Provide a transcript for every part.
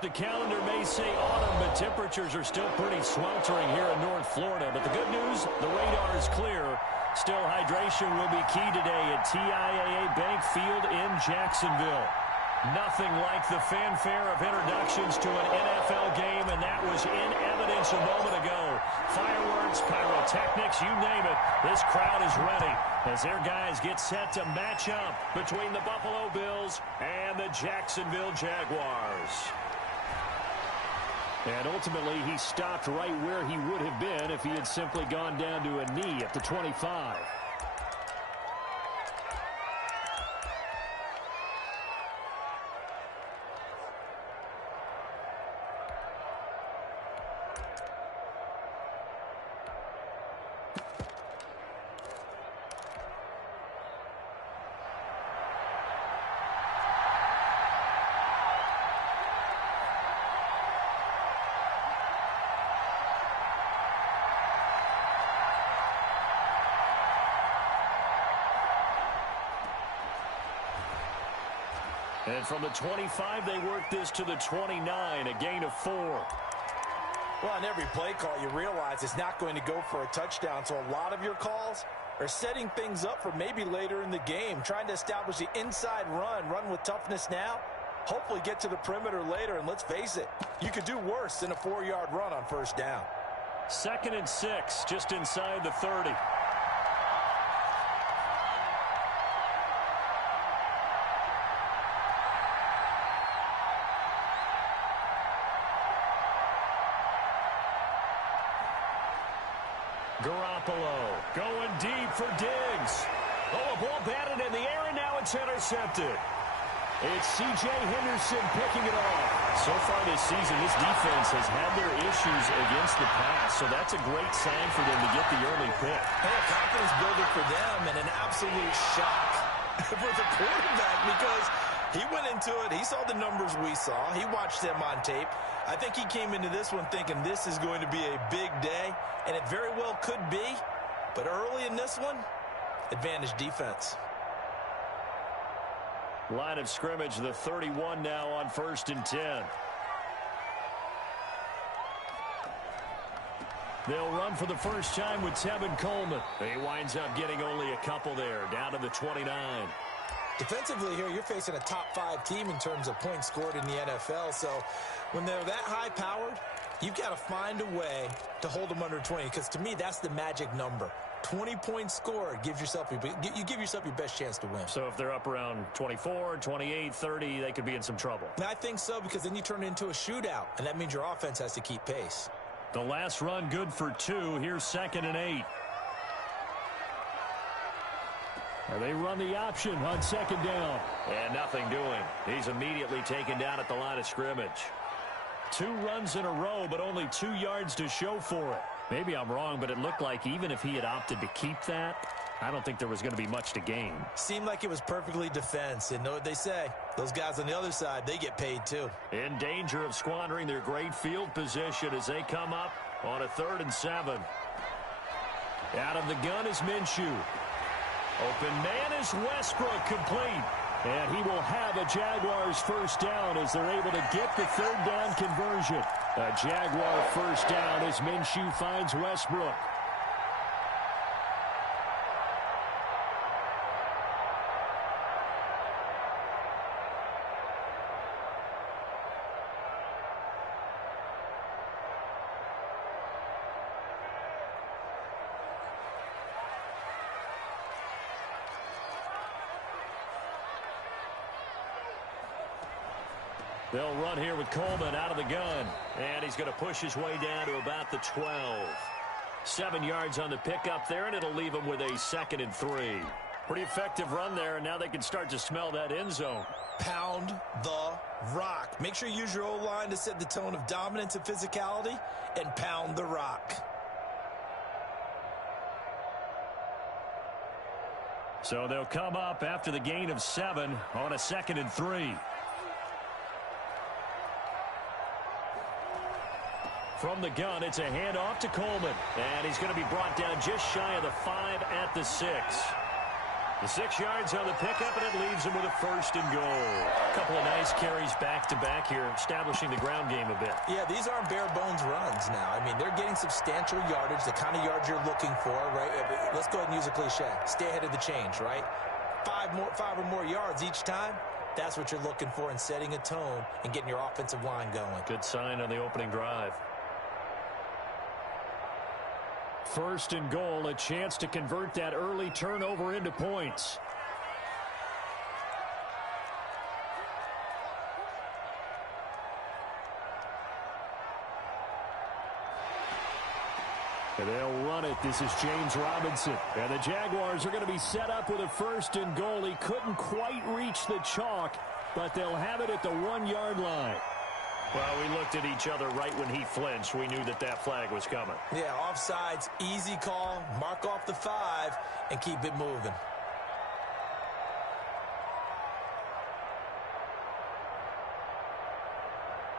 The calendar may say autumn, but temperatures are still pretty sweltering here in North Florida. But the good news, the radar is clear. Still, hydration will be key today at TIAA Bank Field in Jacksonville. Nothing like the fanfare of introductions to an NFL game, and that was in evidence a moment ago. Fireworks, pyrotechnics, you name it. This crowd is ready as their guys get set to match up between the Buffalo Bills and the Jacksonville Jaguars. And ultimately, he stopped right where he would have been if he had simply gone down to a knee at the 25. And from the 25, they work this to the 29, a gain of 4. Well, on every play call, you realize it's not going to go for a touchdown. So a lot of your calls are setting things up for maybe later in the game, trying to establish the inside run with toughness now, hopefully get to the perimeter later. And let's face it, you could do worse than a 4-yard run on first down. 2nd and 6, just inside the 30. Garoppolo going deep for Diggs. Oh, a ball batted in the air, and now it's intercepted. It's C.J. Henderson picking it off. So far this season, this defense has had their issues against the pass, so that's a great sign for them to get the early pick. Hey, a confidence builder for them and an absolute shock for the quarterback because he went into it. He saw the numbers we saw. He watched them on tape. I think he came into this one thinking this is going to be a big day, and it very well could be. But early in this one, advantage defense. Line of scrimmage, the 31 now on 1st and 10. They'll run for the first time with Tevin Coleman. He winds up getting only a couple there, down to the 29. Defensively here, you're facing a top 5 team in terms of points scored in the NFL. So when they're that high-powered, you've got to find a way to hold them under 20. Because to me, that's the magic number. 20 points scored, you give yourself your best chance to win. So if they're up around 24, 28, 30, they could be in some trouble. And I think so, because then you turn it into a shootout, and that means your offense has to keep pace. The last run good for 2. Here's 2nd and 8. They run the option on 2nd down. And nothing doing. He's immediately taken down at the line of scrimmage. 2 runs in a row, but only 2 yards to show for it. Maybe I'm wrong, but it looked like even if he had opted to keep that, I don't think there was going to be much to gain. Seemed like it was perfectly defense. And know what they say, those guys on the other side, they get paid too. In danger of squandering their great field position as they come up on a 3rd and 7. Out of the gun is Minshew. Open man is Westbrook, complete. And he will have a Jaguars first down as they're able to get the 3rd down conversion. A Jaguar first down as Minshew finds Westbrook. They'll run here with Coleman out of the gun. And he's going to push his way down to about the 12. 7 yards on the pickup there, and it'll leave him with a 2nd and 3. Pretty effective run there, and now they can start to smell that end zone. Pound the rock. Make sure you use your O-line to set the tone of dominance and physicality, and pound the rock. So they'll come up after the gain of 7 on a 2nd and 3. From the gun, it's a handoff to Coleman. And he's going to be brought down just shy of the 5 at the 6. The 6 yards on the pickup, and it leaves them with a first and goal. A couple of nice carries back-to-back here, establishing the ground game a bit. Yeah, these aren't bare-bones runs now. I mean, they're getting substantial yardage, the kind of yards you're looking for, right? Let's go ahead and use a cliche. Stay ahead of the change, right? 5 or more yards each time. That's what you're looking for in setting a tone and getting your offensive line going. Good sign on the opening drive. First and goal, a chance to convert that early turnover into points. And they'll run it. This is James Robinson. And the Jaguars are going to be set up with a first and goal. He couldn't quite reach the chalk, but they'll have it at the 1-yard line. Well, we looked at each other right when he flinched. We knew that that flag was coming. Yeah, offsides, easy call. Mark off the 5 and keep it moving.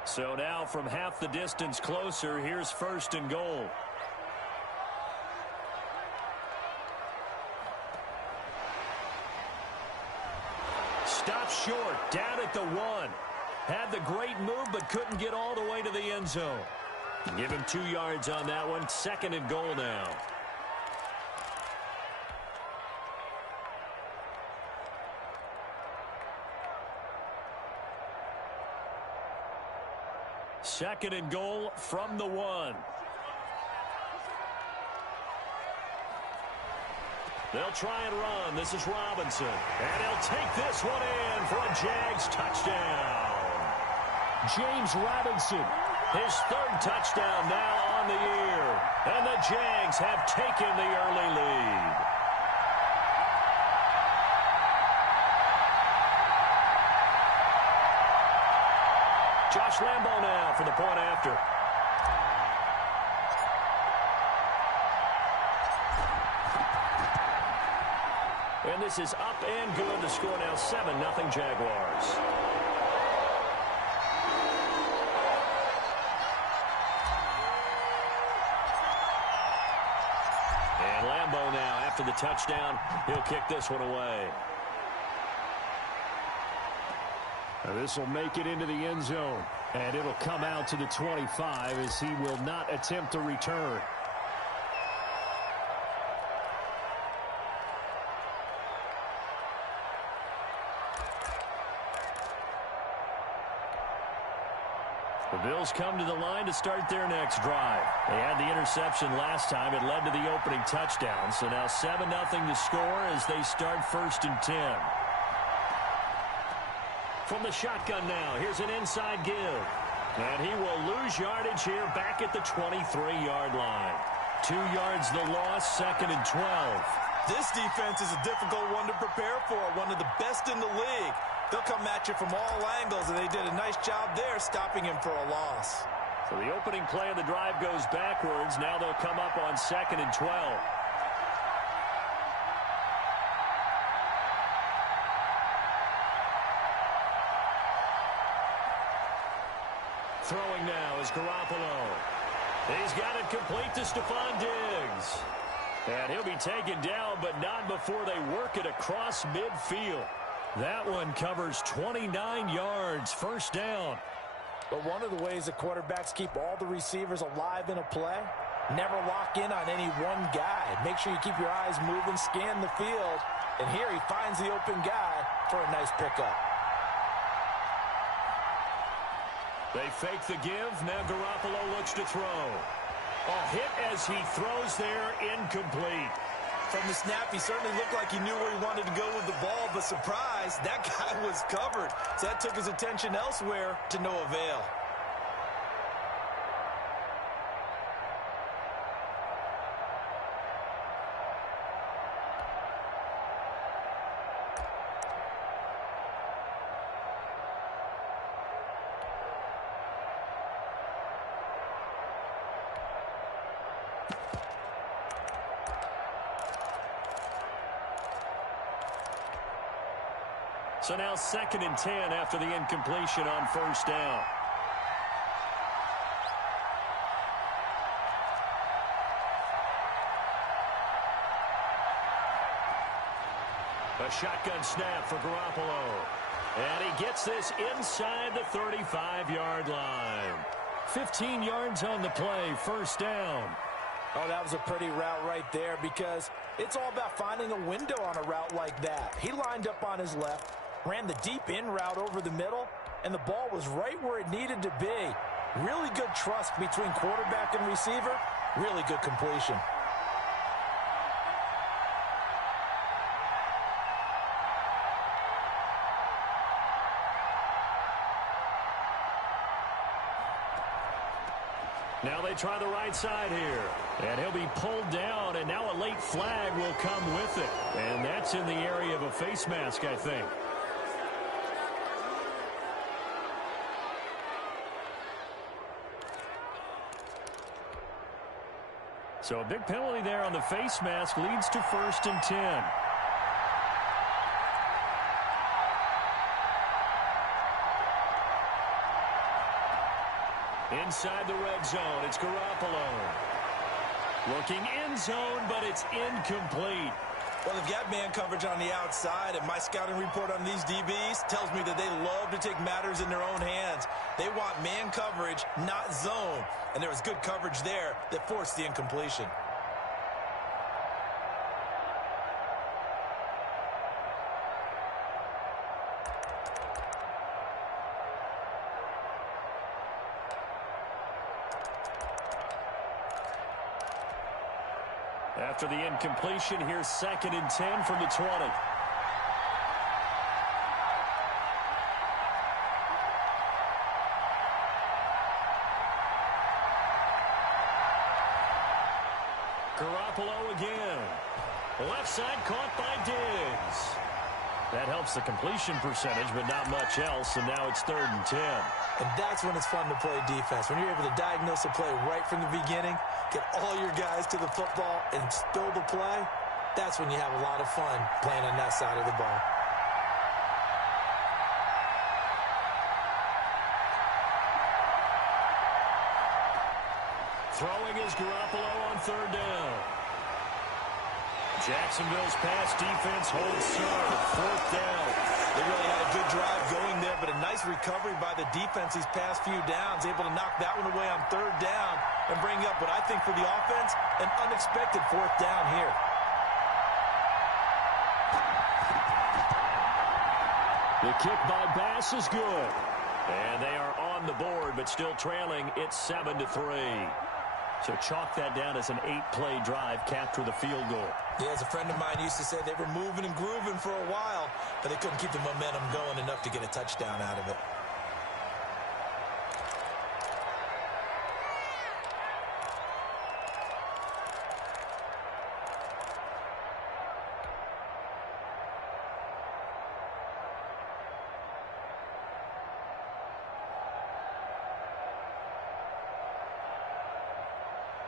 So now from half the distance closer, here's first and goal. Stop short, down at the 1. Had the great move, but couldn't get all the way to the end zone. Give him 2 yards on that one. Second and goal now. Second and goal from the 1. They'll try and run. This is Robinson. And he'll take this one in for a Jags touchdown. James Robinson, his 3rd touchdown now on the year. And the Jags have taken the early lead. Josh Lambo now for the point after. And this is up and good. The score now 7-0 Jaguars. And Lambo now, after the touchdown, he'll kick this one away. Now this will make it into the end zone. And it'll come out to the 25 as he will not attempt to return. The Bills come to the line to start their next drive. They had the interception last time. It led to the opening touchdown. So now 7-0 to score as they start first and 10. From the shotgun now, here's an inside give. And he will lose yardage here back at the 23-yard line. 2 yards the loss, second and 12. This defense is a difficult one to prepare for, one of the best in the league. They'll come at you from all angles, and they did a nice job there stopping him for a loss. So the opening play of the drive goes backwards. Now they'll come up on second and 12. Throwing now is Garoppolo. He's got it complete to Stephon Diggs. And he'll be taken down, but not before they work it across midfield. That one covers 29 yards, first down. But one of the ways the quarterbacks keep all the receivers alive in a play, never lock in on any one guy. Make sure you keep your eyes moving, scan the field. And here he finds the open guy for a nice pickup. They fake the give. Now Garoppolo looks to throw. A hit as he throws there, incomplete. From the snap, he certainly looked like he knew where he wanted to go with the ball, but surprise, that guy was covered. So that took his attention elsewhere to no avail. So now second and 10 after the incompletion on first down. shotgun snap for Garoppolo. And he gets this inside the 35-yard line. 15 yards on the play, first down. Oh, that was a pretty route right there because it's all about finding a window on a route like that. He lined up on his left, ran the deep in route over the middle, and the ball was right where it needed to be. Really good trust between quarterback and receiver. Really good completion. Now they try the right side here. And he'll be pulled down, and now a late flag will come with it. And that's in the area of a face mask, I think. So a big penalty there on the face mask leads to 1st and 10. Inside the red zone, it's Garoppolo. Looking end zone, but it's incomplete. Well, they've got man coverage on the outside, and my scouting report on these DBs tells me that they love to take matters in their own hands. They want man coverage, not zone. And there was good coverage there that forced the incompletion. After the incompletion, here's 2nd and 10 from the 20. Garoppolo again. Left side caught by Diggs. That helps the completion percentage, but not much else, and now it's 3rd and 10. And that's when it's fun to play defense. When you're able to diagnose a play right from the beginning, get all your guys to the football, and spill the play, that's when you have a lot of fun playing on that side of the ball. Throwing is Garoppolo on 3rd down. Jacksonville's pass defense holds serve. 4th down. They really had a good drive going there, but a nice recovery by the defense these past few downs, able to knock that one away on 3rd down and bring up what I think for the offense, an unexpected 4th down here. The kick by Bass is good. And they are on the board, but still trailing. It's 7-3. So chalk that down as an 8-play drive, capture the field goal. Yeah, as a friend of mine used to say, they were moving and grooving for a while, but they couldn't keep the momentum going enough to get a touchdown out of it.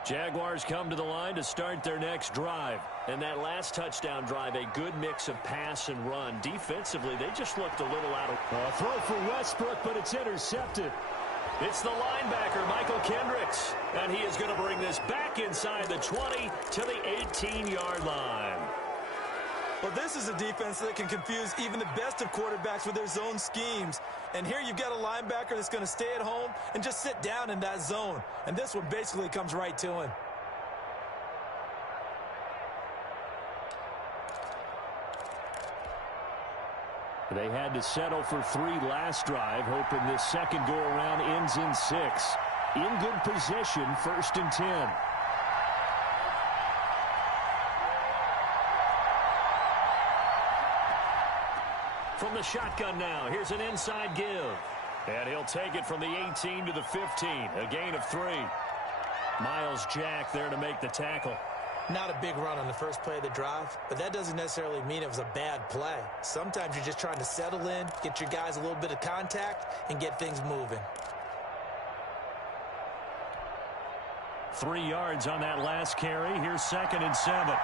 Jaguars come to the line to start their next drive. And that last touchdown drive, a good mix of pass and run. Defensively, they just looked a little out of... throw for Westbrook, but it's intercepted. It's the linebacker, Michael Kendricks. And he is going to bring this back inside the 20 to the 18-yard line. Well, this is a defense that can confuse even the best of quarterbacks with their zone schemes. And here you've got a linebacker that's going to stay at home and just sit down in that zone. And this one basically comes right to him. They had to settle for 3 last drive, hoping this second go-around ends in 6. In good position, 1st and 10. From the shotgun now, here's an inside give. And he'll take it from the 18 to the 15, a gain of 3. Myles Jack there to make the tackle. Not a big run on the first play of the drive, but that doesn't necessarily mean it was a bad play. Sometimes you're just trying to settle in, get your guys a little bit of contact, and get things moving. 3 yards on that last carry. Here's 2nd and 7.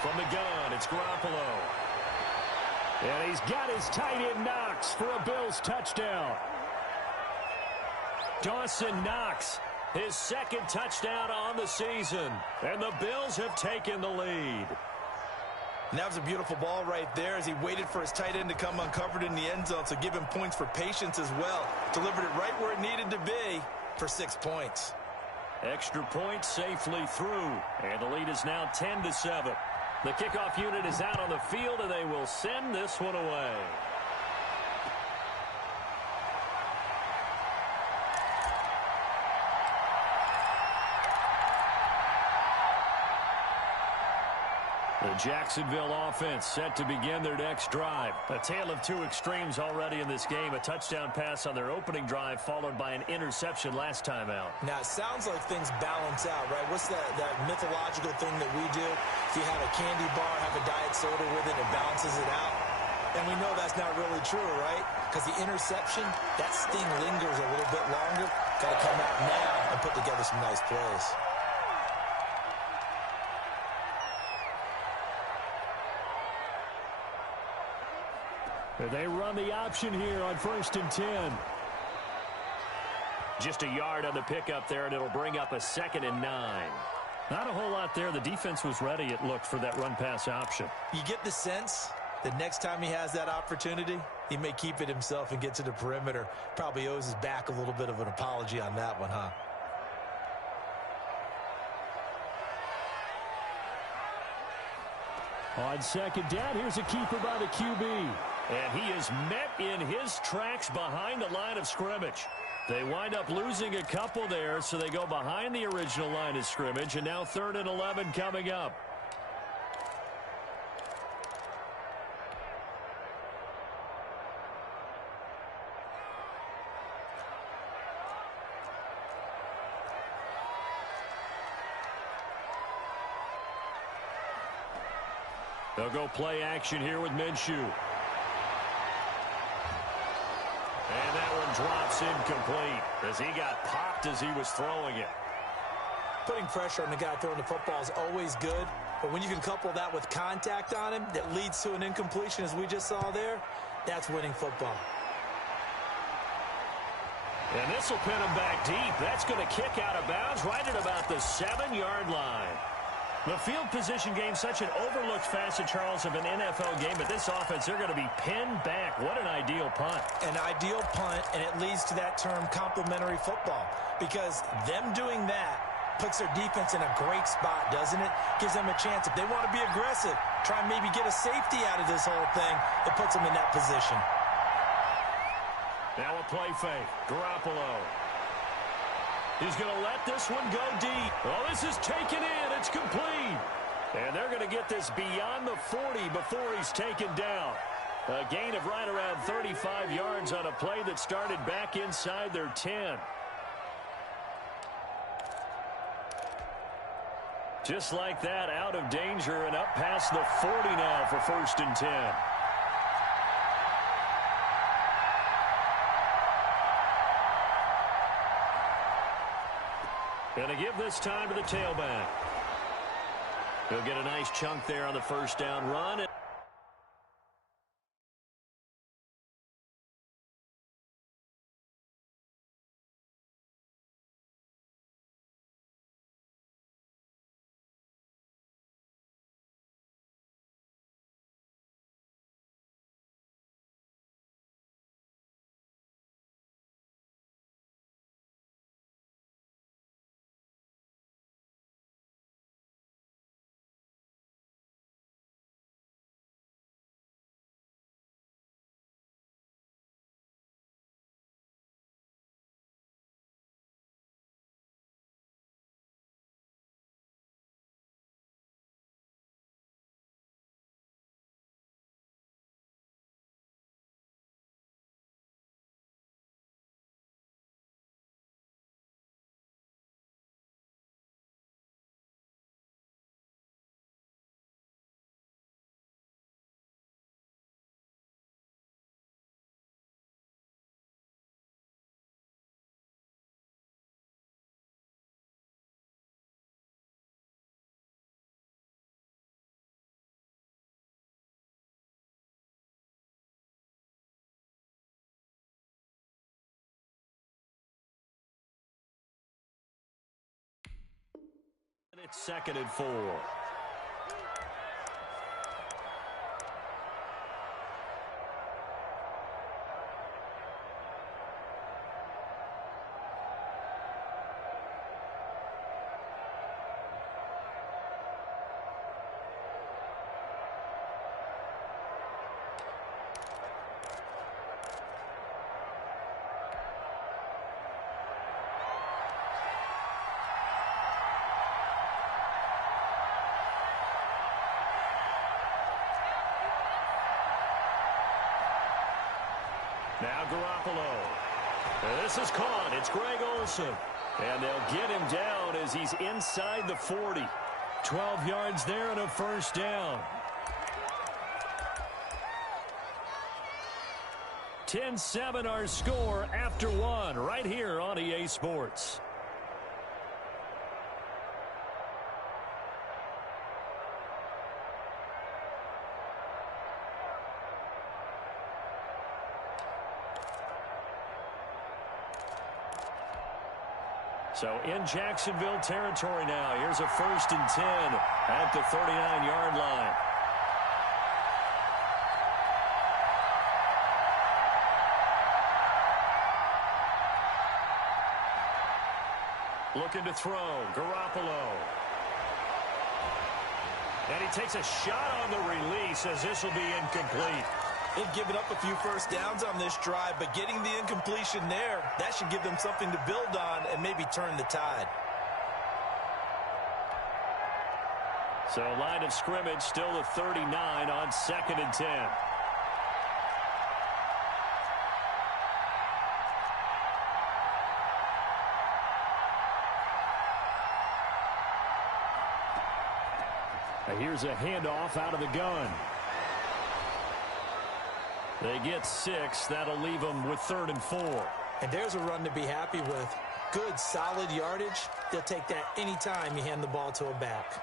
From the gun, it's Garoppolo. And he's got his tight end Knox for a Bills touchdown. Dawson Knox His second touchdown on the season. And the Bills have taken the lead. And that was a beautiful ball right there as he waited for his tight end to come uncovered in the end zone, so give him points for patience as well. Delivered it right where it needed to be for 6 points. Extra point safely through, and the lead is now 10-7. The kickoff unit is out on the field, and they will send this one away. The Jacksonville offense set to begin their next drive. A tale of two extremes already in this game. A touchdown pass on their opening drive followed by an interception last time out. Now, it sounds like things balance out, right? What's that mythological thing that we do? If you have a candy bar, have a diet soda with it, it balances it out. And we know that's not really true, right? Because the interception, that sting lingers a little bit longer. Got to come out now and put together some nice plays. They run the option here on 1st and 10. Just a yard on the pickup there, and it'll bring up a 2nd and 9. Not a whole lot there. The defense was ready, it looked, for that run-pass option. You get the sense that next time he has that opportunity, he may keep it himself and get to the perimeter. Probably owes his back a little bit of an apology on that one, huh? On 2nd down, here's a keeper by the QB. And he is met in his tracks behind the line of scrimmage. They wind up losing a couple there, so they go behind the original line of scrimmage, and now 3rd and 11 coming up. They'll go play action here with Minshew. And that one drops incomplete as he got popped as he was throwing it. Putting pressure on the guy throwing the football is always good, but when you can couple that with contact on him that leads to an incompletion, as we just saw there, that's winning football. And this will pin him back deep. That's going to kick out of bounds right at about the 7-yard line. The field position game, such an overlooked facet, Charles, of an NFL game, but this offense, they're going to be pinned back. What an ideal punt. An ideal punt, and it leads to that term complementary football, because them doing that puts their defense in a great spot, doesn't it? Gives them a chance. If they want to be aggressive, try and maybe get a safety out of this whole thing, it puts them in that position. Now a play fake. Garoppolo. He's going to let this one go deep. Oh, this is taken in. It's complete. And they're going to get this beyond the 40 before he's taken down. A gain of right around 35 yards on a play that started back inside their 10. Just like that, out of danger and up past the 40 now for 1st and 10. Going to give this time to the tailback. He'll get a nice chunk there on the 1st down run. It's 2nd and 4. Now Garoppolo. This is caught. It's Greg Olsen. And they'll get him down as he's inside the 40. 12 yards there and a first down. 10-7 our score after one right here on EA Sports. So in Jacksonville territory now. Here's a 1st and 10 at the 39-yard line. Looking to throw. Garoppolo. And he takes a shot on the release as this will be incomplete. They've given up a few first downs on this drive, but getting the incompletion there, that should give them something to build on and maybe turn the tide. So line of scrimmage still the 39 on 2nd and 10. Now here's a handoff out of the gun. They get 6. That'll leave them with 3rd and 4. And there's a run to be happy with. Good, solid yardage. They'll take that anytime you hand the ball to a back.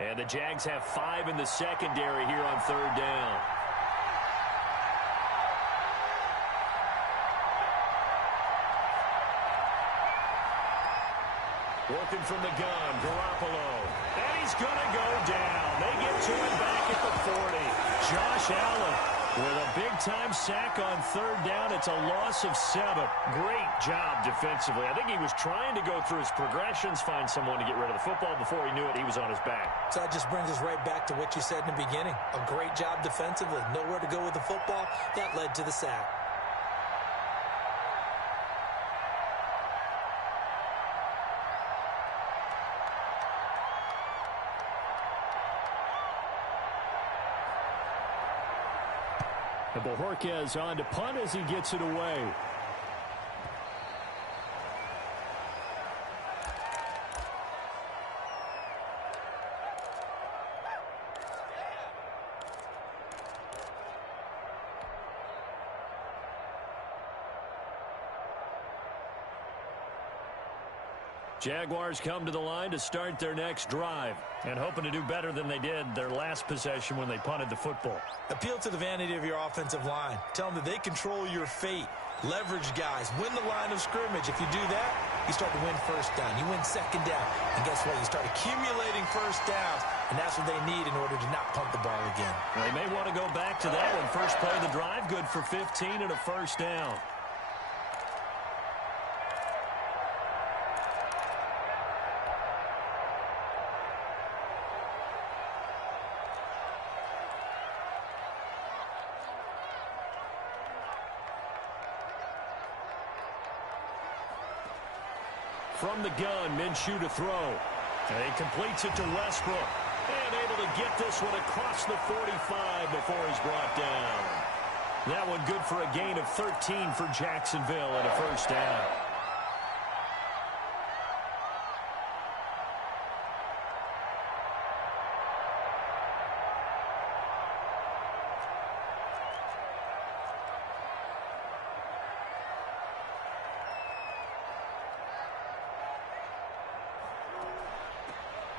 And the Jags have 5 in the secondary here on 3rd down. Working from the gun, Garoppolo. And he's going to go down. They get to him back at the 40. Josh Allen with a big-time sack on 3rd down. It's a loss of 7. Great job defensively. I think he was trying to go through his progressions, find someone to get rid of the football. Before he knew it, he was on his back. So that just brings us right back to what you said in the beginning. A great job defensively. Nowhere to go with the football. That led to the sack. And Bojorquez on to punt as he gets it away. Jaguars come to the line to start their next drive and hoping to do better than they did their last possession when they punted the football. Appeal to the vanity of your offensive line. Tell them that they control your fate. Leverage guys. Win the line of scrimmage. If you do that, you start to win 1st down. You win 2nd down. And guess what? You start accumulating 1st downs, and that's what they need in order to not punt the ball again. They may want to go back to that one. First play of the drive, good for 15 and a 1st down. From the gun, Minshew to throw. And he completes it to Westbrook. And able to get this one across the 45 before he's brought down. That one good for a gain of 13 for Jacksonville and a 1st down.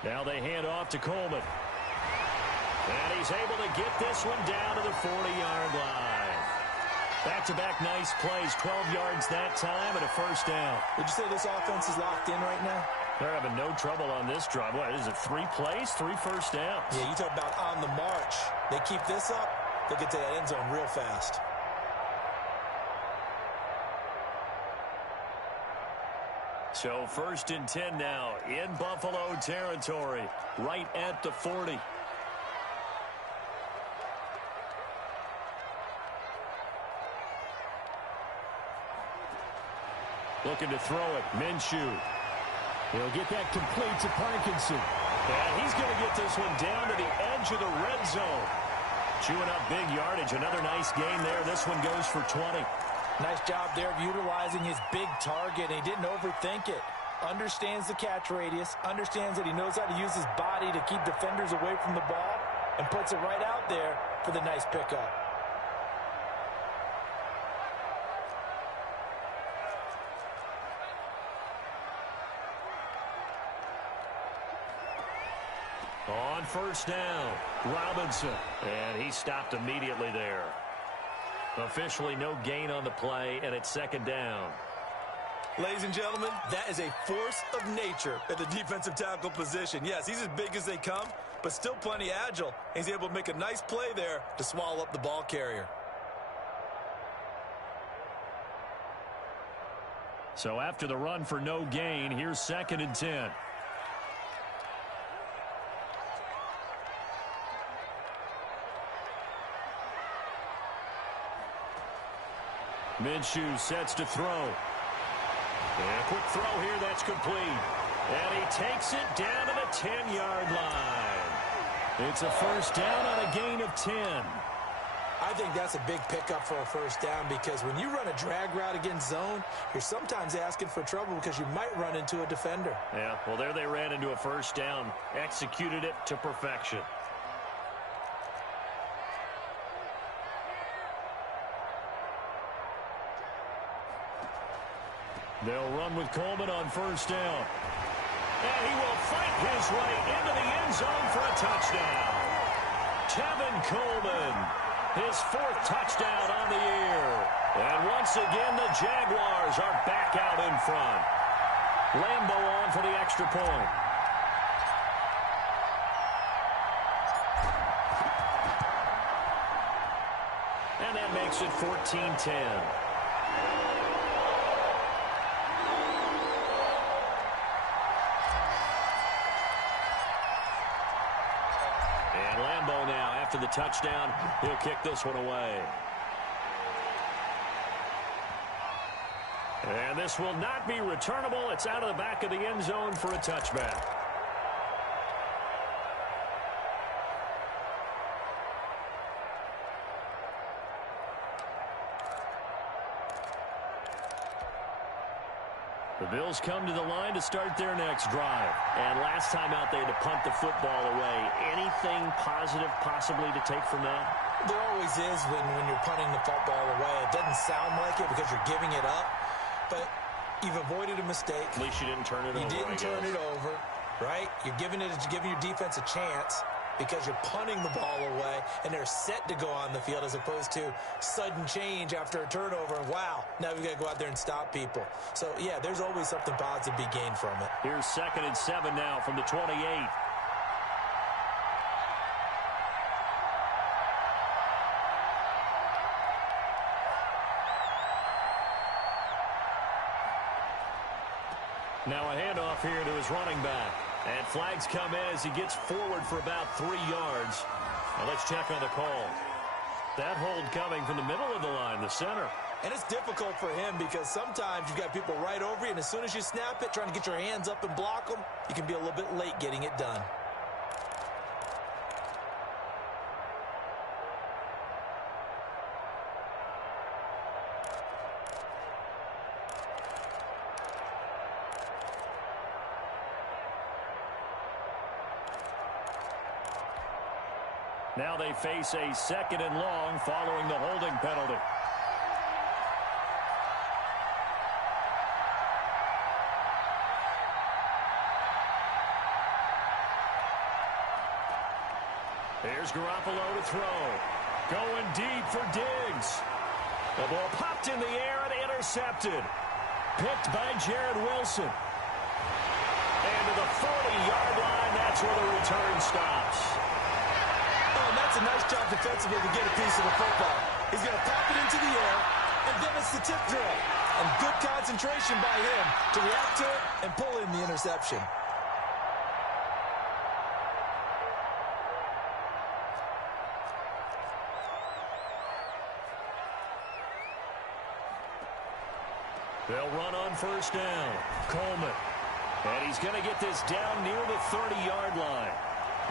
Now they hand off to Coleman. And he's able to get this one down to the 40-yard line. Back-to-back nice plays, 12 yards that time and a first down. Would you say this offense is locked in right now? They're having no trouble on this drive. What is it, 3 plays, 3 first downs? Yeah, you talk about on the march. They keep this up, they'll get to that end zone real fast. So 1st and 10 now in Buffalo territory, right at the 40. Looking to throw it, Minshew. He'll get that complete to Parkinson. And he's going to get this one down to the edge of the red zone. Chewing up big yardage. Another nice gain there. This one goes for 20. Nice job there of utilizing his big target. He didn't overthink it. Understands the catch radius. Understands that he knows how to use his body to keep defenders away from the ball. And puts it right out there for the nice pickup. On 1st down, Robinson. And he stopped immediately there. Officially no gain on the play, and it's 2nd down. Ladies and gentlemen, that is a force of nature at the defensive tackle position. Yes, he's as big as they come, but still plenty agile. He's able to make a nice play there to swallow up the ball carrier. So after the run for no gain, here's 2nd and 10. Minshew sets to throw. And a quick throw here, that's complete. And he takes it down to the 10-yard line. It's a first down on a gain of 10. I think that's a big pickup for a first down because when you run a drag route against zone, you're sometimes asking for trouble because you might run into a defender. Yeah, well, there they ran into a first down. Executed it to perfection. They'll run with Coleman on 1st down. And he will fight his way into the end zone for a touchdown. Tevin Coleman, his 4th touchdown on the year. And once again, the Jaguars are back out in front. Lambo on for the extra point. And that makes it 14-10. Lambo now, after the touchdown, he'll kick this one away. And this will not be returnable. It's out of the back of the end zone for a touchback. The Bills come to the line to start their next drive. And last time out, they had to punt the football away. Anything positive possibly to take from that? There always is when you're punting the football away. It doesn't sound like it because you're giving it up. But you've avoided a mistake. At least you didn't turn it over. You didn't turn it over, right? You're giving your defense a chance because you're punting the ball away, and they're set to go on the field as opposed to sudden change after a turnover. And wow, now we've got to go out there and stop people. So, yeah, there's always something positive to be gained from it. Here's 2nd and 7 now from the 28. Now a handoff here to his running back. And flags come in as he gets forward for about 3 yards. Now let's check on the call. That hold coming from the middle of the line, the center. And it's difficult for him because sometimes you've got people right over you, and as soon as you snap it, trying to get your hands up and block them, you can be a little bit late getting it done. Now they face a 2nd and long following the holding penalty. Here's Garoppolo to throw. Going deep for Diggs. The ball popped in the air and intercepted. Picked by Jared Wilson. And to the 40-yard line, that's where the return stops. Oh, and that's a nice job defensively to get a piece of the football. He's going to pop it into the air, and then it's the tip drill. And good concentration by him to react to it and pull in the interception. They'll run on first down. Coleman. And he's going to get this down near the 30-yard line.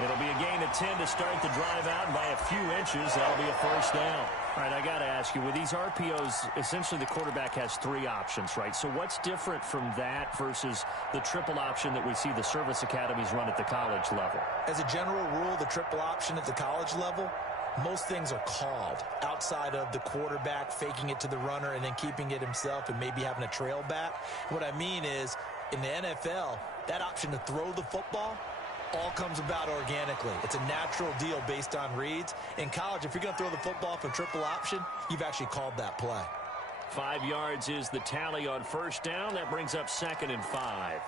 It'll be a gain of 10 to start the drive out, and by a few inches, that'll be a first down. All right, I got to ask you, with these RPOs, essentially the quarterback has 3 options, right? So what's different from that versus the triple option that we see the service academies run at the college level? As a general rule, the triple option at the college level, most things are called outside of the quarterback faking it to the runner and then keeping it himself and maybe having a trail back. What I mean is, in the NFL, that option to throw the football all comes about organically. It's a natural deal based on reads. In college, if you're going to throw the football from triple option, you've actually called that play. 5 yards is the tally on first down. That brings up 2nd and 5.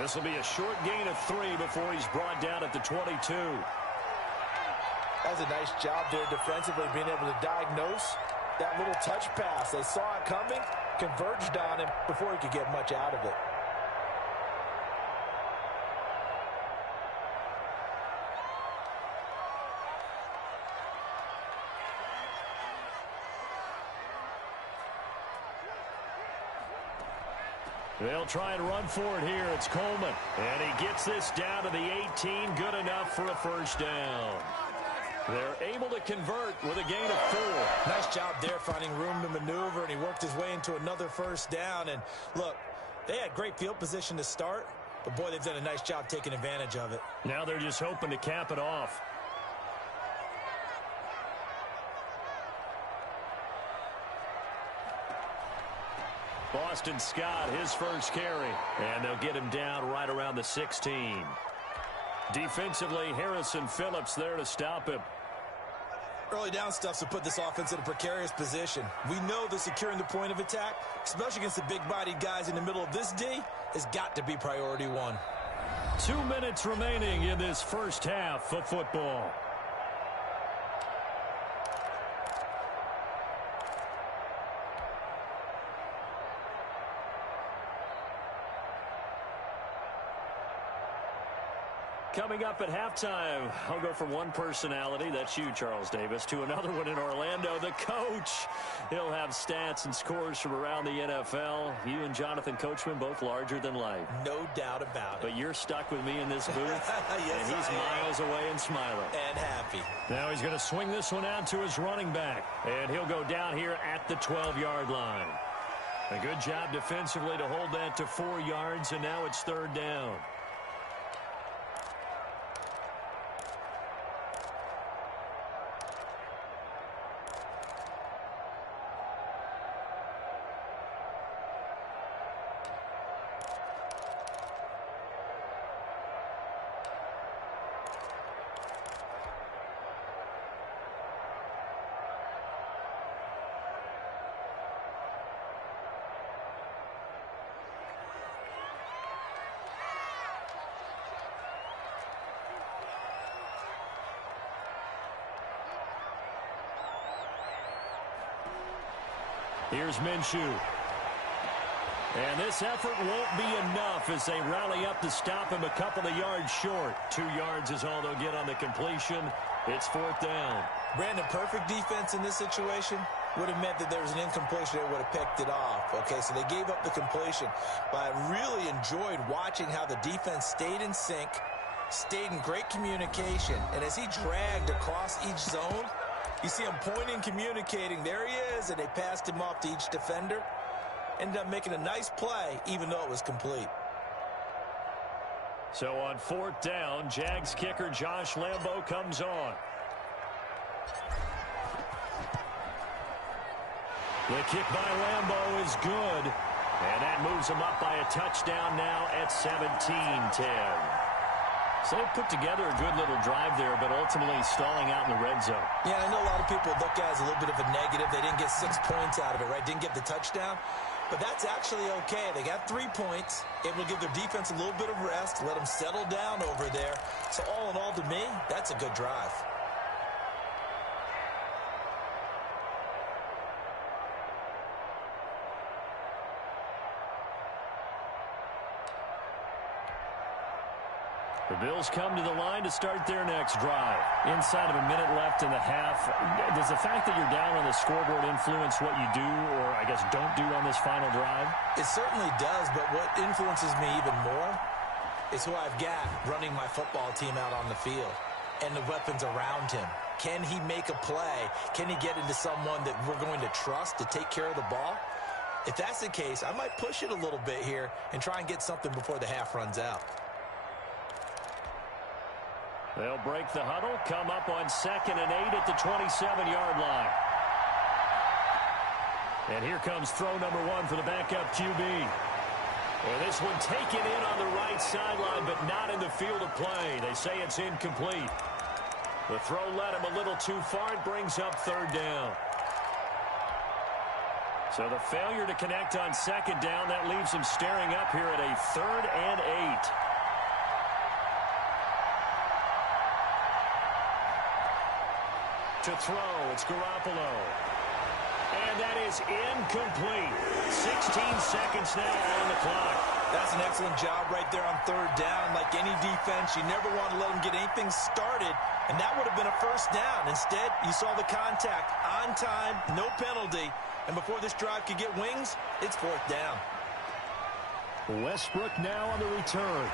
This will be a short gain of 3 before he's brought down at the 22. That's a nice job there defensively, being able to diagnose that little touch pass. They saw it coming, converged on him before he could get much out of it. They'll try and run for it here. It's Coleman. And he gets this down to the 18. Good enough for a first down. They're able to convert with a gain of 4. Nice job there finding room to maneuver, and he worked his way into another first down. And look, they had great field position to start, but boy, they've done a nice job taking advantage of it. Now they're just hoping to cap it off. Boston Scott, his first carry. And they'll get him down right around the 16. Defensively, Harrison Phillips there to stop him. Early down stuff to put this offense in a precarious position. We know that securing the point of attack, especially against the big-bodied guys in the middle of this D, has got to be priority 1. 2 minutes remaining in this first half of football. Coming up at halftime, I'll go from one personality, that's you, Charles Davis, to another one in Orlando, the coach. He'll have stats and scores from around the NFL. You and Jonathan Coachman, both larger than life. No doubt about it. But you're stuck with me in this booth, yes, and he's miles away and smiling. And happy. Now he's going to swing this one out to his running back, and he'll go down here at the 12-yard line. A good job defensively to hold that to 4 yards, and now it's 3rd down. Here's Minshew. And this effort won't be enough as they rally up to stop him a couple of yards short. 2 yards is all they'll get on the completion. It's 4th down. Brandon, perfect defense in this situation would have meant that there was an incompletion. They would have picked it off. Okay, so they gave up the completion. But I really enjoyed watching how the defense stayed in sync, stayed in great communication. And as he dragged across each zone, You see him pointing, communicating. There he is, and they passed him off to each defender. Ended up making a nice play, even though it was complete. So on 4th down, Jags kicker Josh Lambo comes on. The kick by Lambo is good. And that moves him up by a touchdown now at 17-10. So they put together a good little drive there, but ultimately stalling out in the red zone. Yeah, I know a lot of people look at it as a little bit of a negative. They didn't get 6 points out of it, right? Didn't get the touchdown. But that's actually okay. They got 3 points. Able to give their defense a little bit of rest, let them settle down over there. So all in all, to me, that's a good drive. The Bills come to the line to start their next drive. Inside of a minute left in the half, does the fact that you're down on the scoreboard influence what you do, or I guess don't do on this final drive? It certainly does, but what influences me even more is who I've got running my football team out on the field and the weapons around him. Can he make a play? Can he get into someone that we're going to trust to take care of the ball? If that's the case, I might push it a little bit here and try and get something before the half runs out. They'll break the huddle, come up on 2nd and 8 at the 27-yard line. And here comes throw number 1 for the backup QB. And this one taken in on the right sideline, but not in the field of play. They say it's incomplete. The throw led him a little too far. It brings up 3rd down. So the failure to connect on 2nd down, that leaves him staring up here at a 3rd and 8. To throw, it's Garoppolo. And that is incomplete. 16 seconds now on the clock. That's an excellent job right there on 3rd down. Like any defense, you never want to let them get anything started, and that would have been a 1st down. Instead, you saw the contact on time, no penalty, and before this drive could get wings, it's 4th down. Westbrook now on the return.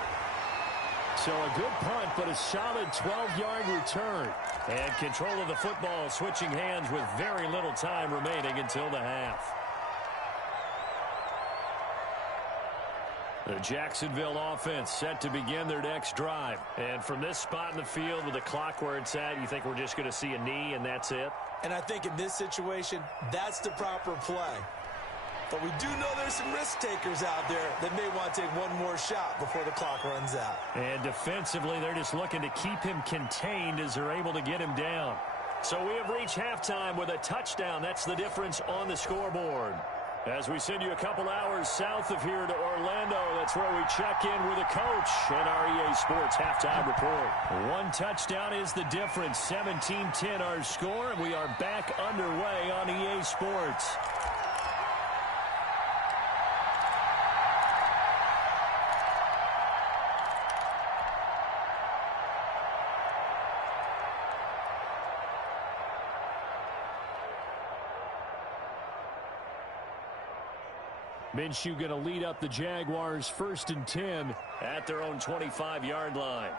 So a good punt, but a solid 12-yard return. And control of the football switching hands with very little time remaining until the half. The Jacksonville offense set to begin their next drive. And from this spot in the field with the clock where it's at, you think we're just going to see a knee and that's it? And I think in this situation, that's the proper play. But we do know there's some risk takers out there that may want to take one more shot before the clock runs out. And defensively, they're just looking to keep him contained as they're able to get him down. So we have reached halftime with a touchdown. That's the difference on the scoreboard. As we send you a couple hours south of here to Orlando, that's where we check in with a coach at our EA Sports Halftime Report. 1 touchdown is the difference. 17-10 our score, and we are back underway on EA Sports. Minshew going to lead up the Jaguars 1st and 10 at their own 25-yard line.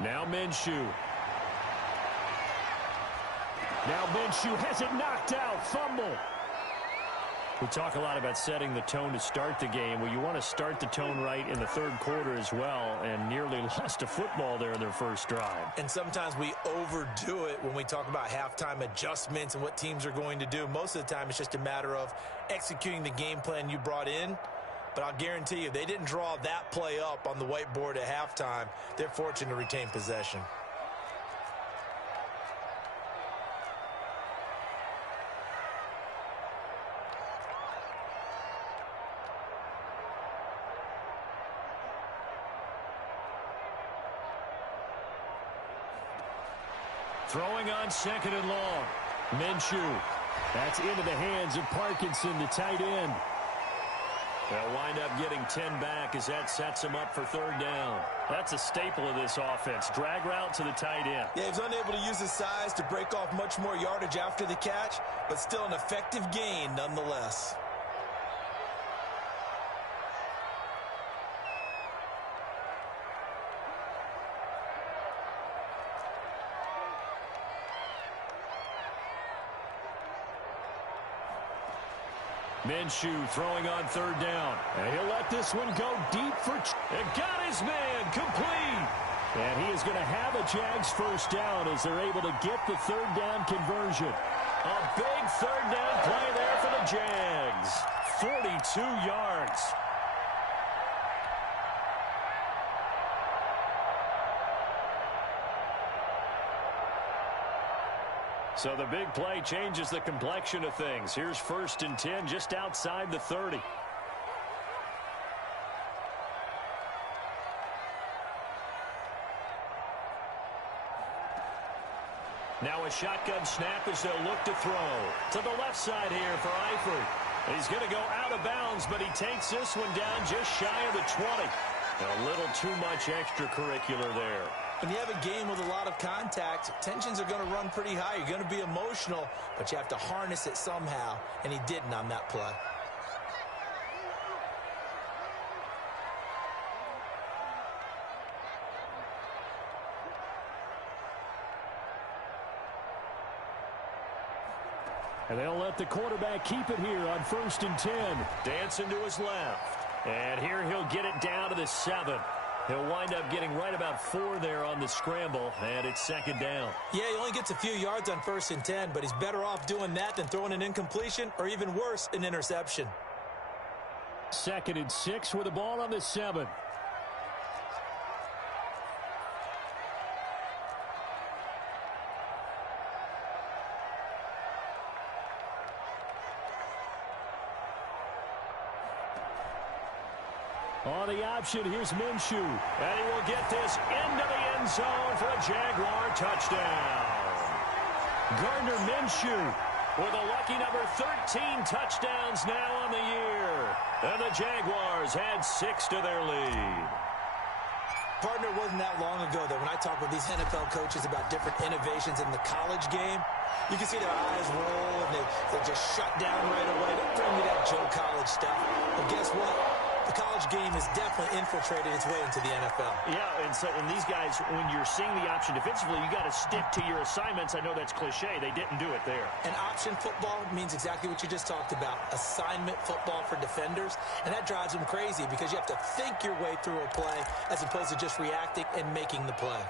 Now Minshew. Now Minshew has it knocked out. Fumble. We talk a lot about setting the tone to start the game. Well, you want to start the tone right in the 3rd quarter as well, and nearly lost a football there in their first drive. And sometimes we overdo it when we talk about halftime adjustments and what teams are going to do. Most of the time, it's just a matter of executing the game plan you brought in. But I'll guarantee you, they didn't draw that play up on the whiteboard at halftime. They're fortunate to retain possession. Throwing on 2nd and long. Minshew. That's into the hands of Parkinson, the tight end. They'll wind up getting 10 back as that sets them up for third down. That's a staple of this offense. Drag route to the tight end. Yeah, he's unable to use his size to break off much more yardage after the catch, but still an effective gain nonetheless. Minshew throwing on third down. And he'll let this one go deep for... And got his man complete. And he is going to have a Jags first down as they're able to get the third down conversion. A big third down play there for the Jags. 42 yards. So the big play changes the complexion of things. Here's 1st and 10 just outside the 30. Now a shotgun snap as they'll look to throw. To the left side here for Eifert. He's going to go out of bounds, but he takes this one down just shy of the 20. A little too much extracurricular there. When you have a game with a lot of contact, tensions are going to run pretty high. You're going to be emotional, but you have to harness it somehow, and he didn't on that play. And they'll let the quarterback keep it here on 1st and 10. Dancing to his left. And here he'll get it down to the 7. He'll wind up getting right about 4 there on the scramble, and it's 2nd down. Yeah, he only gets a few yards on 1st and 10, but he's better off doing that than throwing an incompletion or even worse, an interception. 2nd and 6 with the ball on the 7. On the option, here's Minshew. And he will get this into the end zone for a Jaguar touchdown. Gardner Minshew with a lucky number 13 touchdowns now on the year. And the Jaguars add 6 to their lead. Partner, it wasn't that long ago that when I talk with these NFL coaches about different innovations in the college game, you can see their eyes roll and they just shut down right away. Don't bring me that Joe College stuff. But guess what? The college game has definitely infiltrated its way into the NFL. Yeah, and these guys, when you're seeing the option defensively, you got to stick to your assignments. I know that's cliche. They didn't do it there. And option football means exactly what you just talked about, assignment football for defenders. And that drives them crazy because you have to think your way through a play as opposed to just reacting and making the play.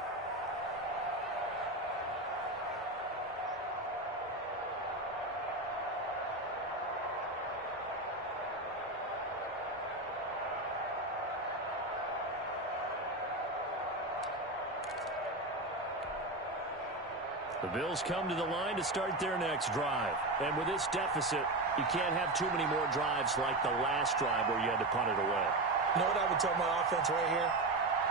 The Bills come to the line to start their next drive. And with this deficit, you can't have too many more drives like the last drive where you had to punt it away. You know what I would tell my offense right here?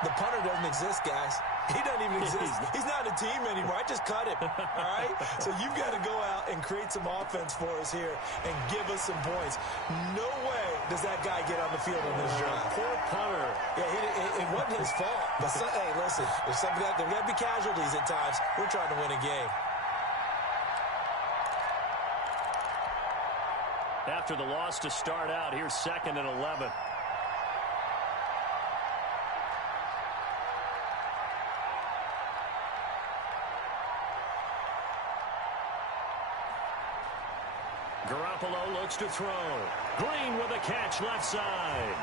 The punter doesn't exist, guys. He doesn't even exist. He's not a team anymore. I just cut him, all right? So you've got to go out and create some offense for us here and give us some points. No way does that guy get on the field in this drive. Poor punter. Yeah, it wasn't his fault. But hey, listen, there's got to be casualties at times. We're trying to win a game. After the loss to start out, here's 2nd and 11. Garoppolo looks to throw. Green with a catch left side.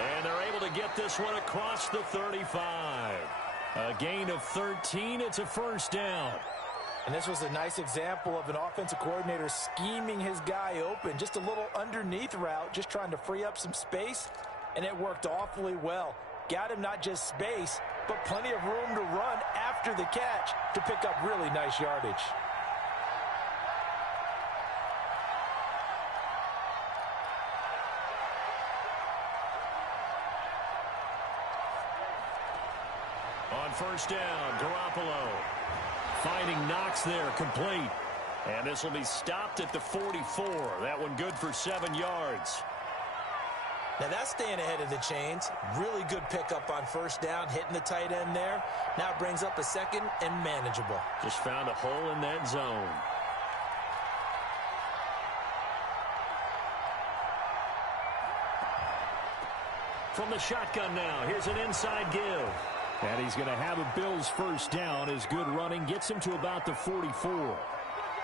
And they're able to get this one across the 35. A gain of 13. It's a first down. And this was a nice example of an offensive coordinator scheming his guy open. Just a little underneath route, just trying to free up some space. And it worked awfully well. Got him not just space, but plenty of room to run after the catch to pick up really nice yardage. On first down, Garoppolo finding Knox there, complete. And this will be stopped at the 44. That one good for 7 yards. Now that's staying ahead of the chains. Really good pickup on first down, hitting the tight end there. Now brings up a second and manageable. Just found a hole in that zone. From the shotgun now, here's an inside give. And he's going to have a Bills first down as good running gets him to about the 44.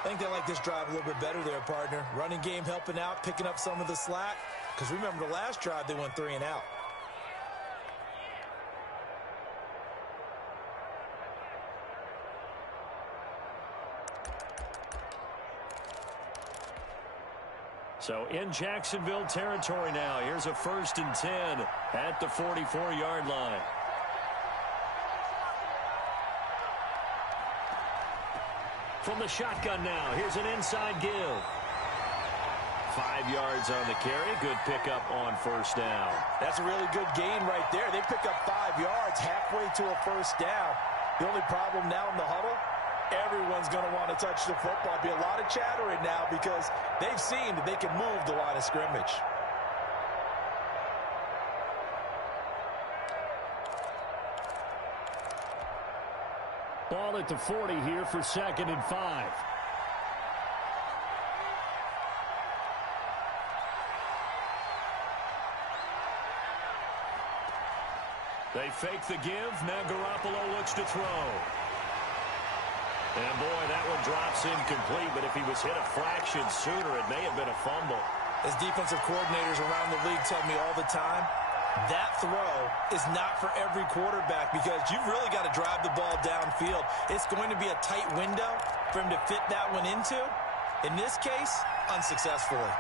I think they like this drive a little bit better there, partner. Running game helping out, picking up some of the slack. Because remember the last drive, they went 3 and out. So in Jacksonville territory now. Here's a 1st and 10 at the 44-yard line. From the shotgun now, here's an inside give. 5 yards on the carry. Good pickup on first down. That's a really good gain right there. They pick up 5 yards halfway to a first down. The only problem now in the huddle, everyone's going to want to touch the football. Be a lot of chattering now because they've seen that they can move the line of scrimmage. Ball at the 40 here for 2nd and 5. They fake the give. Now Garoppolo looks to throw. And boy, that one drops incomplete, but if he was hit a fraction sooner, it may have been a fumble. As defensive coordinators around the league tell me all the time, that throw is not for every quarterback because you've really got to drive the ball downfield. It's going to be a tight window for him to fit that one into. In this case, unsuccessfully.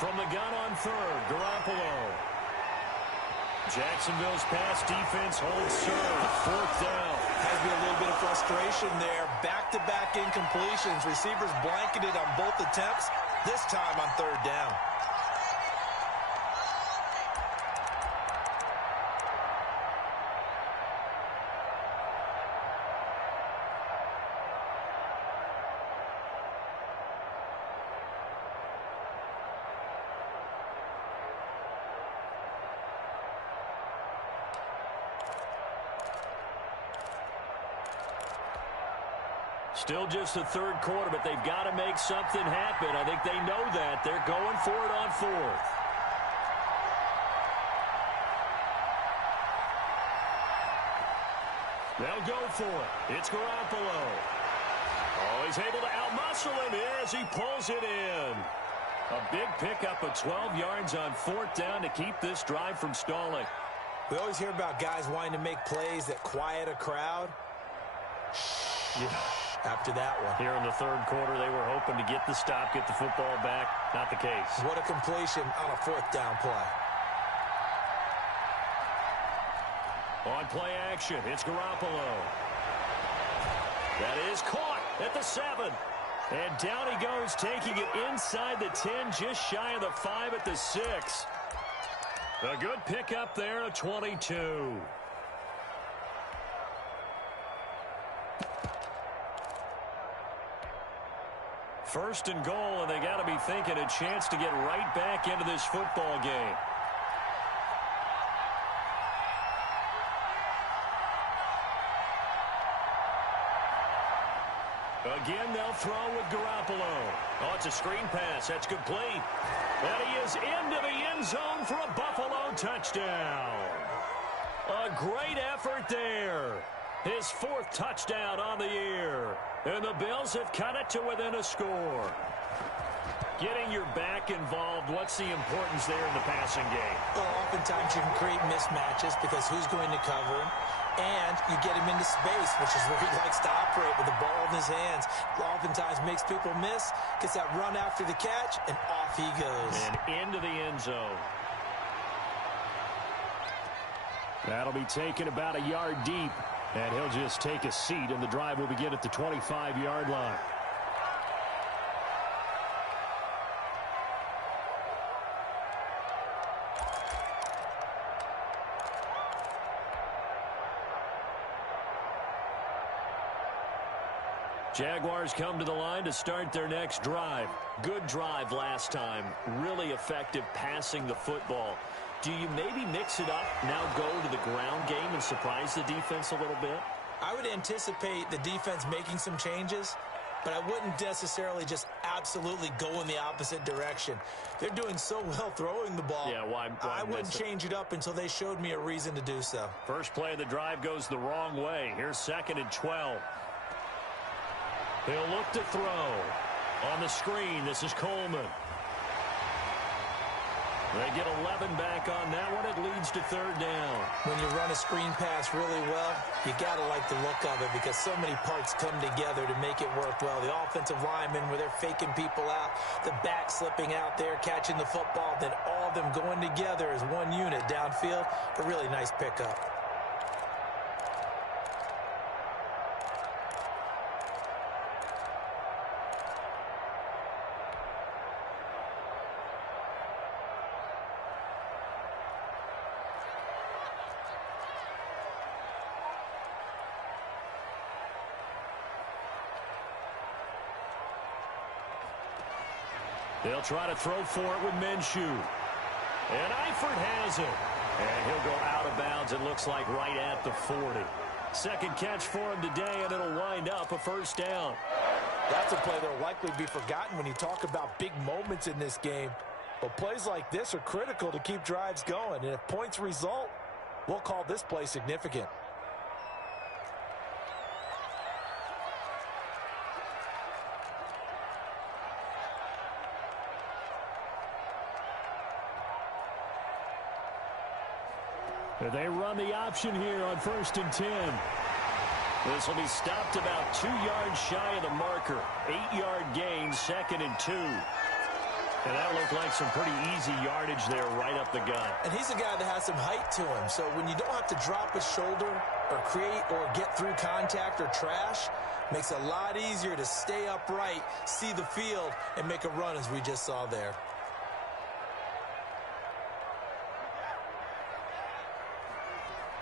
From the gun on 3rd, Garoppolo. Jacksonville's pass defense holds serve. 4th down. Has to be a little bit of frustration there. Back-to-back incompletions. Receivers blanketed on both attempts. This time on 3rd down. Still just the 3rd quarter, but they've got to make something happen. I think they know that. They're going for it on 4th. They'll go for it. It's Garoppolo. Oh, he's able to outmuscle him as he pulls it in. A big pickup of 12 yards on 4th down to keep this drive from stalling. We always hear about guys wanting to make plays that quiet a crowd. Yeah. After that one. Here in the 3rd quarter, they were hoping to get the stop, get the football back. Not the case. What a completion on a 4th down play. On play action, it's Garoppolo. That is caught at the 7. And down he goes, taking it inside the 10, just shy of the 5 at the 6. A good pickup there, a 22. First and goal, and they got to be thinking a chance to get right back into this football game. Again, they'll throw with Garoppolo. Oh, it's a screen pass. That's complete. And he is into the end zone for a Buffalo touchdown. A great effort there. His 4th touchdown on the year. And the Bills have cut it to within a score. Getting your back involved, what's the importance there in the passing game? Well, oftentimes you can create mismatches because who's going to cover him? And you get him into space, which is where he likes to operate with the ball in his hands. Oftentimes makes people miss, gets that run after the catch, and off he goes. And into the end zone. That'll be taken about a yard deep. And he'll just take a seat, and the drive will begin at the 25-yard line. Jaguars come to the line to start their next drive. Good drive last time. Really effective passing the football. Do you maybe mix it up, now go to the ground game and surprise the defense a little bit? I would anticipate the defense making some changes, but I wouldn't necessarily just absolutely go in the opposite direction. They're doing so well throwing the ball. Yeah, why I wouldn't change it up until they showed me a reason to do so. First play of the drive goes the wrong way. Here's 2nd and 12. He'll look to throw. On the screen, this is Coleman. They get 11 back on that one. It leads to 3rd down. When you run a screen pass really well, you got to like the look of it because so many parts come together to make it work well. The offensive linemen, where they're faking people out, the back slipping out there, catching the football, then all of them going together as one unit downfield. A really nice pickup. They'll try to throw for it with Minshew. And Eifert has it. And he'll go out of bounds, it looks like right at the 40. Second catch for him today, and it'll wind up a 1st down. That's a play that will likely be forgotten when you talk about big moments in this game. But plays like this are critical to keep drives going. And if points result, we'll call this play significant. They run the option here on 1st and 10. This will be stopped about 2 yards shy of the marker. 8-yard gain, 2nd and 2. And that looked like some pretty easy yardage there right up the gut. And he's a guy that has some height to him. So when you don't have to drop his shoulder or create or get through contact or trash, makes it a lot easier to stay upright, see the field, and make a run as we just saw there.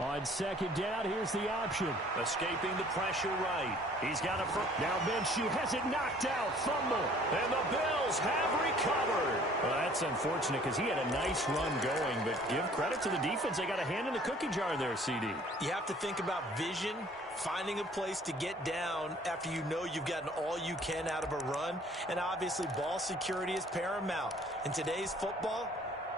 On 2nd down, here's the option. Escaping the pressure right. He's got a now Minshew has it knocked out. Fumble. And the Bills have recovered. Well, that's unfortunate because he had a nice run going, but give credit to the defense. They got a hand in the cookie jar there, CD. You have to think about vision, finding a place to get down after you know you've gotten all you can out of a run. And obviously, ball security is paramount. In today's football,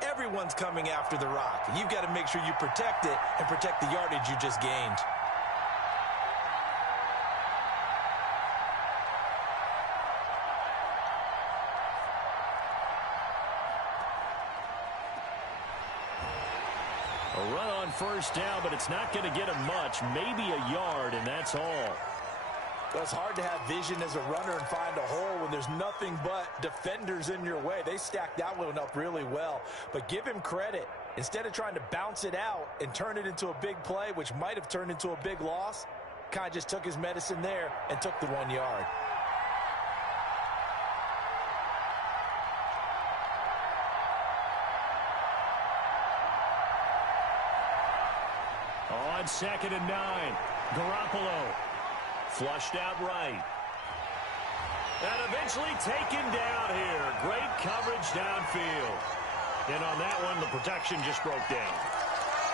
everyone's coming after the rock. You've got to make sure you protect it and protect the yardage you just gained. A run on 1st down, but it's not going to get him much. Maybe a yard, and that's all. Well, it's hard to have vision as a runner and find a hole when there's nothing but defenders in your way. They stacked that one up really well. But give him credit. Instead of trying to bounce it out and turn it into a big play, which might have turned into a big loss, kind of just took his medicine there and took the 1 yard. On 2nd and 9, Garoppolo. Flushed out right. And eventually taken down here. Great coverage downfield. And on that one, the protection just broke down.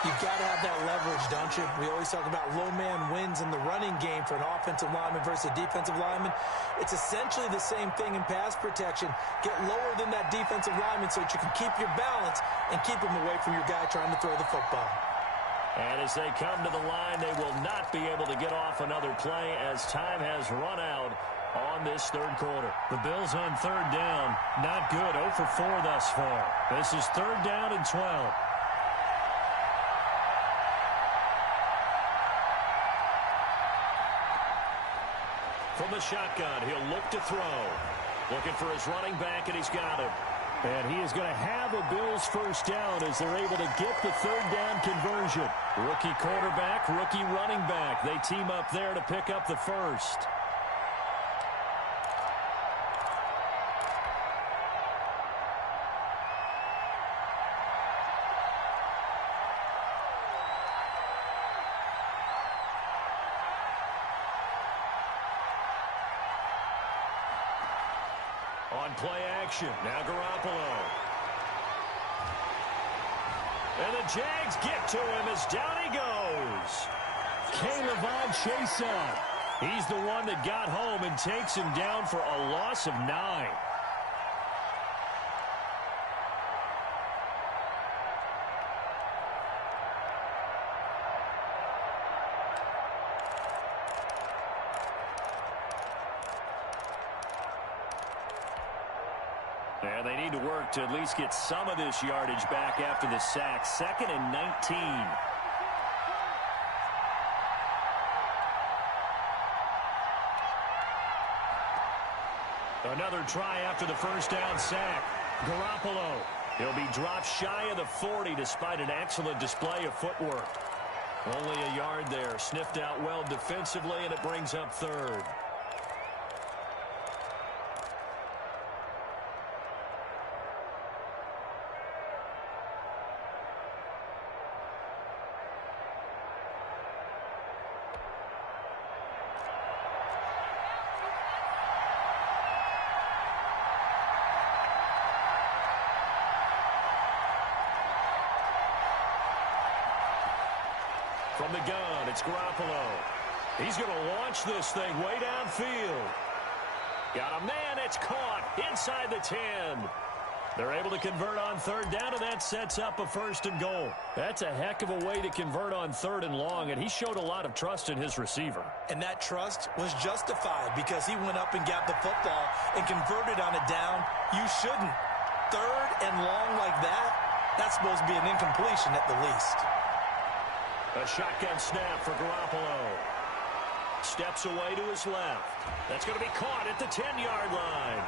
You've got to have that leverage, don't you? We always talk about low man wins in the running game for an offensive lineman versus a defensive lineman. It's essentially the same thing in pass protection. Get lower than that defensive lineman so that you can keep your balance and keep him away from your guy trying to throw the football. And as they come to the line, they will not be able to get off another play as time has run out on this 3rd quarter. The Bills on 3rd down. Not good. 0 for 4 thus far. This is 3rd down and 12. From the shotgun, he'll look to throw. Looking for his running back, and he's got him. And he is going to have a Bills 1st down as they're able to get the 3rd down conversion. Rookie quarterback, rookie running back. They team up there to pick up the 1st. On play action, now Garoppolo. And the Jags get to him as down he goes. K'Lavon Chaisson. He's the one that got home and takes him down for a loss of 9. And they need to work to at least get some of this yardage back after the sack. 2nd and 19. Another try after the first down sack. Garoppolo. He'll be dropped shy of the 40 despite an excellent display of footwork. Only a yard there. Sniffed out well defensively, and it brings up 3rd. From the gun, it's Garoppolo. He's going to launch this thing way downfield. Got a man, it's caught inside the 10. They're able to convert on 3rd down, and that sets up a 1st and goal. That's a heck of a way to convert on 3rd and long, and he showed a lot of trust in his receiver. And that trust was justified because he went up and got the football and converted on a down. You shouldn't. 3rd and long like that, that's supposed to be an incompletion at the least. A shotgun snap for Garoppolo. Steps away to his left. That's going to be caught at the 10-yard line.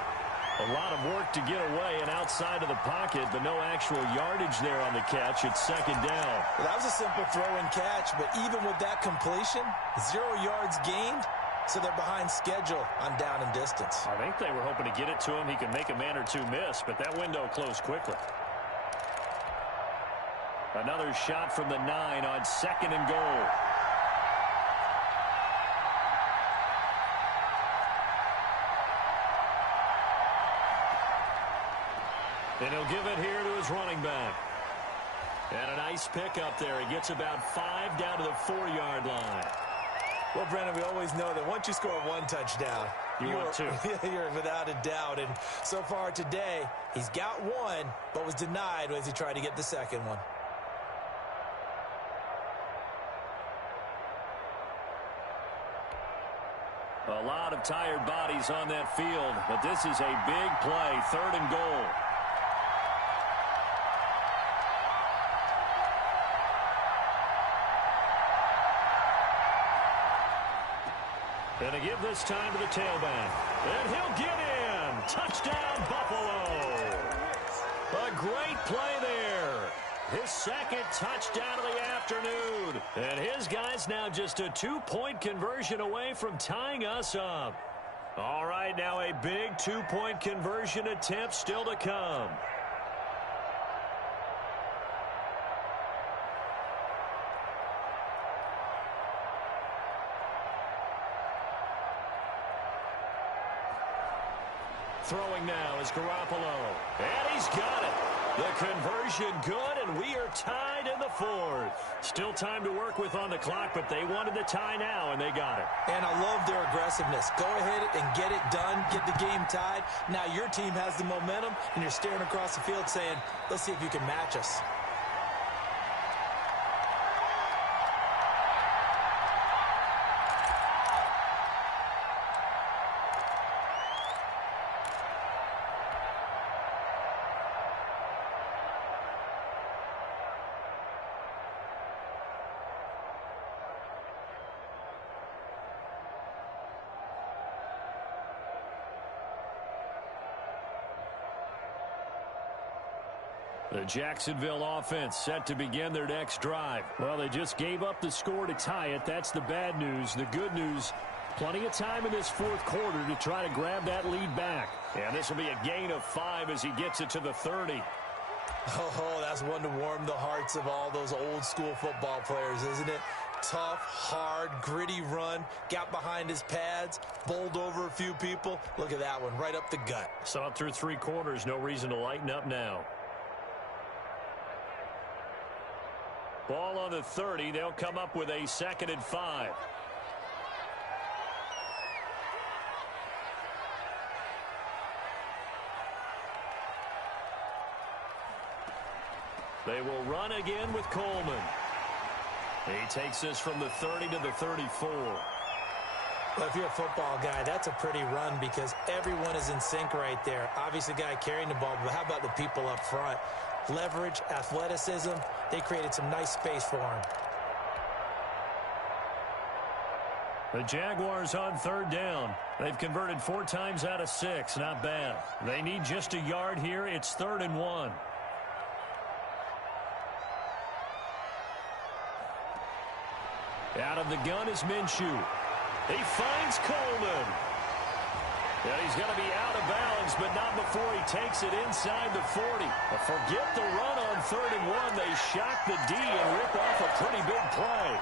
A lot of work to get away and outside of the pocket, but no actual yardage there on the catch. It's 2nd down. Well, that was a simple throw and catch, but even with that completion, 0 yards gained, so they're behind schedule on down and distance. I think they were hoping to get it to him. He could make a man or two miss, but that window closed quickly. Another shot from the 9 on 2nd and goal. And he'll give it here to his running back. And a nice pickup there. He gets about 5 down to the 4-yard line. Well, Brennan, we always know that once you score 1 touchdown, want 2. You're without a doubt. And so far today, he's got 1, but was denied as he tried to get the 2nd one. A lot of tired bodies on that field, but this is a big play, 3rd and goal. And to give this time to the tailback. And he'll get in. Touchdown, Buffalo. A great play there. His 2nd touchdown of the afternoon. And his guys now just a 2-point conversion away from tying us up. All right, now a big 2-point conversion attempt still to come. Throwing now is Garoppolo. And he's got it. The conversion good, and we are tied in the 4th. Still time to work with on the clock, but they wanted the tie now, and they got it. And I love their aggressiveness. Go ahead and get it done, get the game tied. Now your team has the momentum, and you're staring across the field saying, let's see if you can match us. The Jacksonville offense set to begin their next drive. Well, they just gave up the score to tie it. That's the bad news. The good news, plenty of time in this 4th quarter to try to grab that lead back. And this will be a gain of 5 as he gets it to the 30. Oh, that's one to warm the hearts of all those old school football players, isn't it? tough, hard, gritty run. Got behind his pads, bowled over a few people. Look at that one, right up the gut. Saw it through 3 quarters. No reason to lighten up now. Ball on the 30. They'll come up with a 2nd and 5. They will run again with Coleman. He takes this from the 30 to the 34. Well, if you're a football guy, that's a pretty run because everyone is in sync right there. Obviously, the guy carrying the ball, but how about the people up front? Leverage, athleticism, they created some nice space for him. The Jaguars on 3rd down. They've converted 4 times out of 6. Not bad. They need just a yard here. It's 3rd and 1. Out of the gun is Minshew. He finds Coleman. And he's going to be out of bounds, but not before he takes it inside the 40. But forget the run on 3rd and 1. They shock the D and rip off a pretty big play.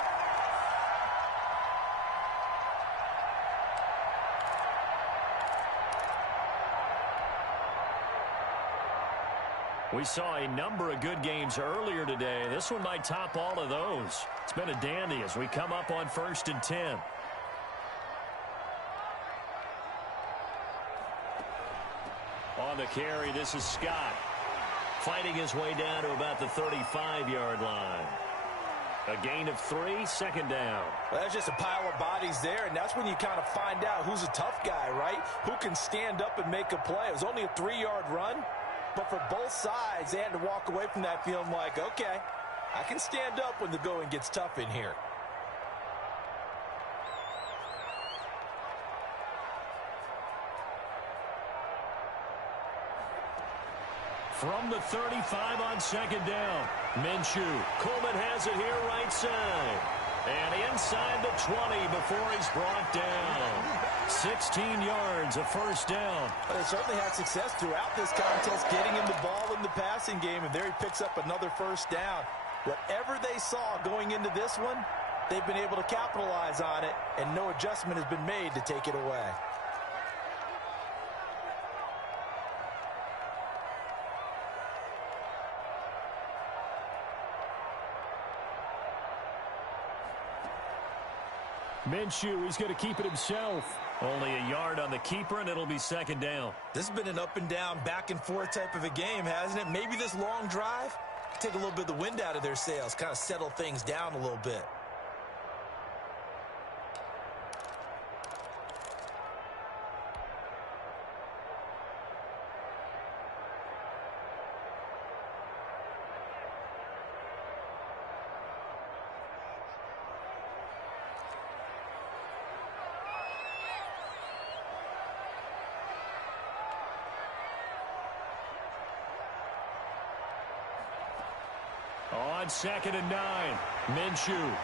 We saw a number of good games earlier today. This one might top all of those. It's been a dandy as we come up on 1st and 10. On the carry, this is Scott. Fighting his way down to about the 35-yard line. A gain of 3, 2nd down. Well, that's just a pile of bodies there, and that's when you kind of find out who's a tough guy, right? Who can stand up and make a play. It was only a 3-yard run, but for both sides, they had to walk away from that feeling like, okay, I can stand up when the going gets tough in here. From the 35 on 2nd down. Minshew. Coleman has it here right side. And inside the 20 before he's brought down. 16 yards, a 1st down. But they certainly had success throughout this contest getting him the ball in the passing game, and there he picks up another 1st down. Whatever they saw going into this one, they've been able to capitalize on it, and no adjustment has been made to take it away. Minshew, he's going to keep it himself. Only a yard on the keeper, and it'll be 2nd down. This has been an up and down, back and forth type of a game, hasn't it? Maybe this long drive take a little bit of the wind out of their sails, kind of settle things down a little bit. On 2nd and 9, Minshew.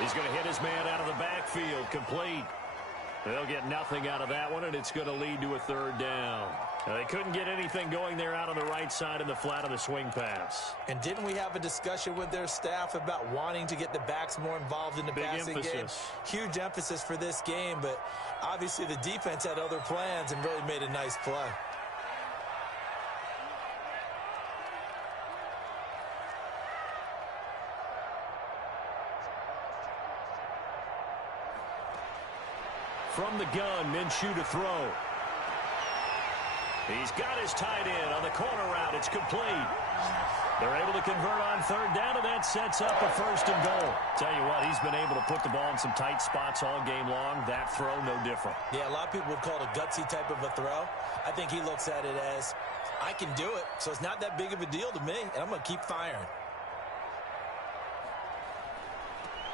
He's going to hit his man out of the backfield, complete. They'll get nothing out of that one, and it's going to lead to a 3rd down. Now, they couldn't get anything going there out on the right side in the flat of the swing pass. And didn't we have a discussion with their staff about wanting to get the backs more involved in the passing game? Huge emphasis for this game, but obviously the defense had other plans and really made a nice play. From the gun, Minshew to throw. He's got his tight end on the corner route. It's complete. They're able to convert on 3rd down, and that sets up a 1st and goal. Tell you what, he's been able to put the ball in some tight spots all game long. That throw, no different. Yeah, a lot of people would call it a gutsy type of a throw. I think he looks at it as, I can do it, so it's not that big of a deal to me, and I'm going to keep firing.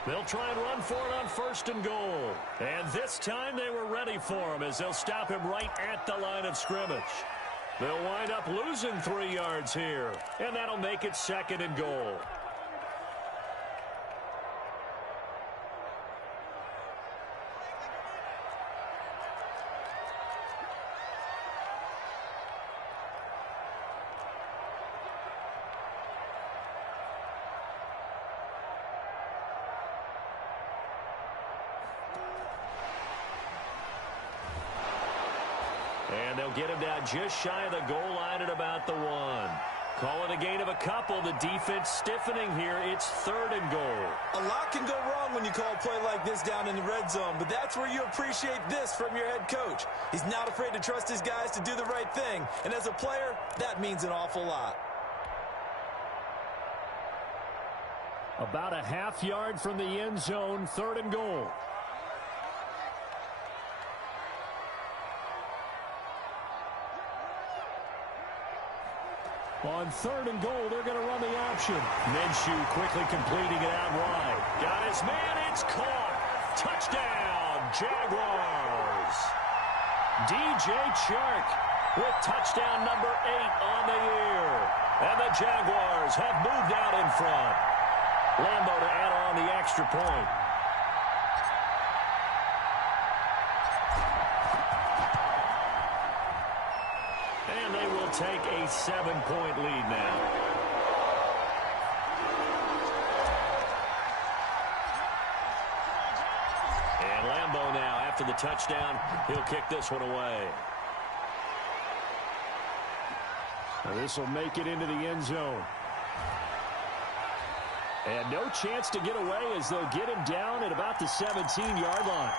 They'll try and run for it on 1st and goal. And this time they were ready for him as they'll stop him right at the line of scrimmage. They'll wind up losing 3 yards here. And that'll make it 2nd and goal. And they'll get him down just shy of the goal line at about the 1. Call it a gain of a couple. The defense stiffening here. It's 3rd and goal. A lot can go wrong when you call a play like this down in the red zone, but that's where you appreciate this from your head coach. He's not afraid to trust his guys to do the right thing, and as a player, that means an awful lot. About a half yard from the end zone, 3rd and goal. On 3rd and goal, they're going to run the option. Minshew quickly completing it out wide. Got his man. It's caught. Touchdown, Jaguars. DJ Chark with touchdown number 8 on the year. And the Jaguars have moved out in front. Lambeau to add on the extra point. And they will take a 7-point lead now. And Lambeau now, after the touchdown, he'll kick this one away. Now this will make it into the end zone. And no chance to get away as they'll get him down at about the 17-yard line.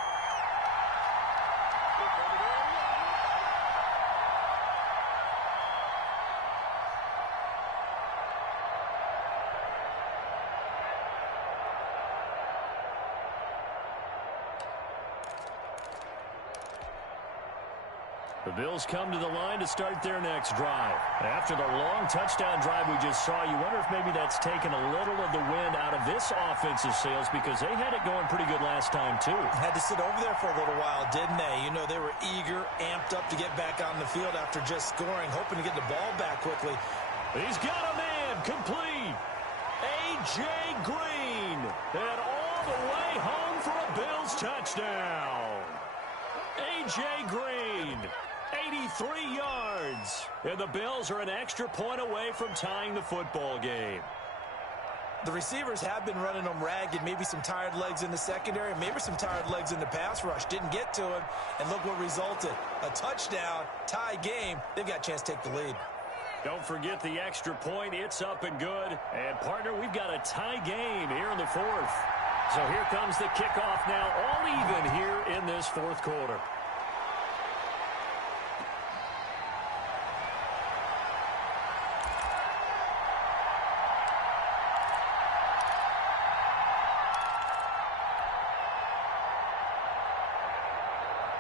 The Bills come to the line to start their next drive. After the long touchdown drive we just saw, you wonder if maybe that's taken a little of the wind out of this offensive sails because they had it going pretty good last time, too. Had to sit over there for a little while, didn't they? You know, they were eager, amped up to get back on the field after just scoring, hoping to get the ball back quickly. He's got a man complete. A.J. Green. And all the way home for a Bills touchdown. A.J. Green. 83 yards. And the Bills are an extra point away from tying the football game. The receivers have been running them ragged. Maybe some tired legs in the secondary, maybe some tired legs in the pass rush. Didn't get to him, and look what resulted. A touchdown, tie game. They've got a chance to take the lead. Don't forget the extra point. It's up and good. And, partner, we've got a tie game here in the 4th. So here comes the kickoff now, all even here in this 4th quarter.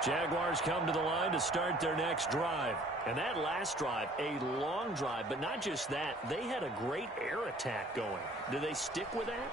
Jaguars come to the line to start their next drive. And that last drive, a long drive, but not just that. They had a great air attack going. Do they stick with that?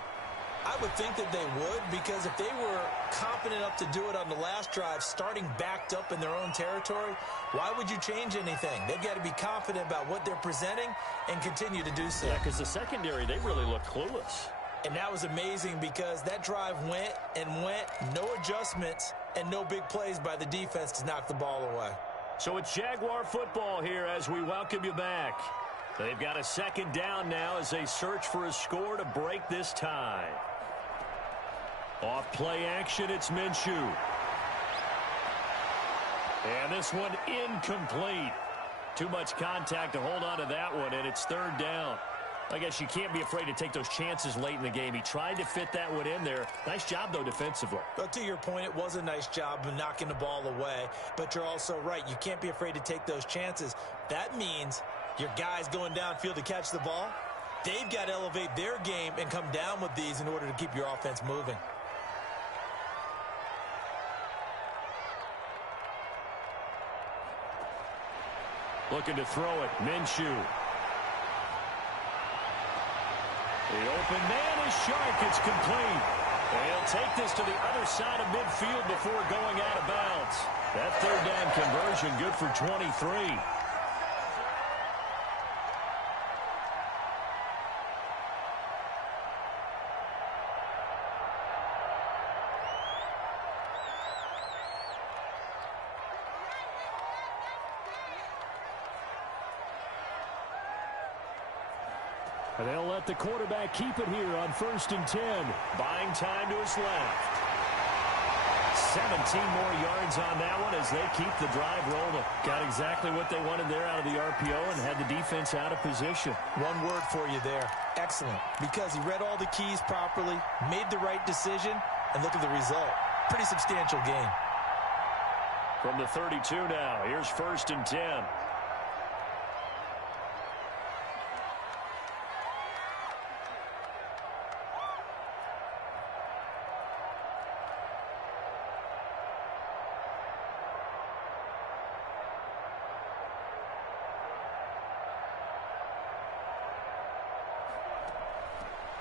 I would think that they would, because if they were confident enough to do it on the last drive, starting backed up in their own territory, why would you change anything? They've got to be confident about what they're presenting and continue to do so. Yeah, because the secondary, they really look clueless. And that was amazing because that drive went and went, no adjustments, and no big plays by the defense to knock the ball away. So it's Jaguar football here as we welcome you back. They've got a second down now as they search for a score to break this tie. Off play action, it's Minshew. And this one incomplete. Too much contact to hold on to that one, and it's 3rd down. I guess you can't be afraid to take those chances late in the game. He tried to fit that one in there. Nice job, though, defensively. But to your point, it was a nice job of knocking the ball away. But you're also right. You can't be afraid to take those chances. That means your guys going downfield to catch the ball, they've got to elevate their game and come down with these in order to keep your offense moving. Looking to throw it. Minshew. The open man is Shark. It's complete. And he'll take this to the other side of midfield before going out of bounds. That 3rd down conversion good for 23. And they'll let the quarterback keep it here on 1st and 10. Buying time to his left. 17 more yards on that one as they keep the drive rolling. Got exactly what they wanted there out of the RPO and had the defense out of position. One word for you there. Excellent. Because he read all the keys properly, made the right decision, and look at the result. Pretty substantial gain. From the 32 now, here's 1st and 10.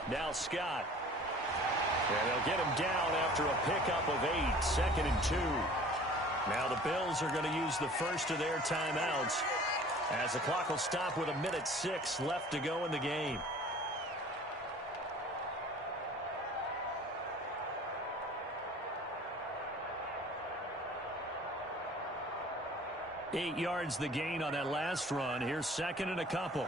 Now Scott. And they'll get him down after a pickup of 8, 2nd and 2. Now the Bills are going to use the first of their timeouts as the clock will stop with 1:06 left to go in the game. Eight yards the gain on that last run. Here's 2nd and a couple.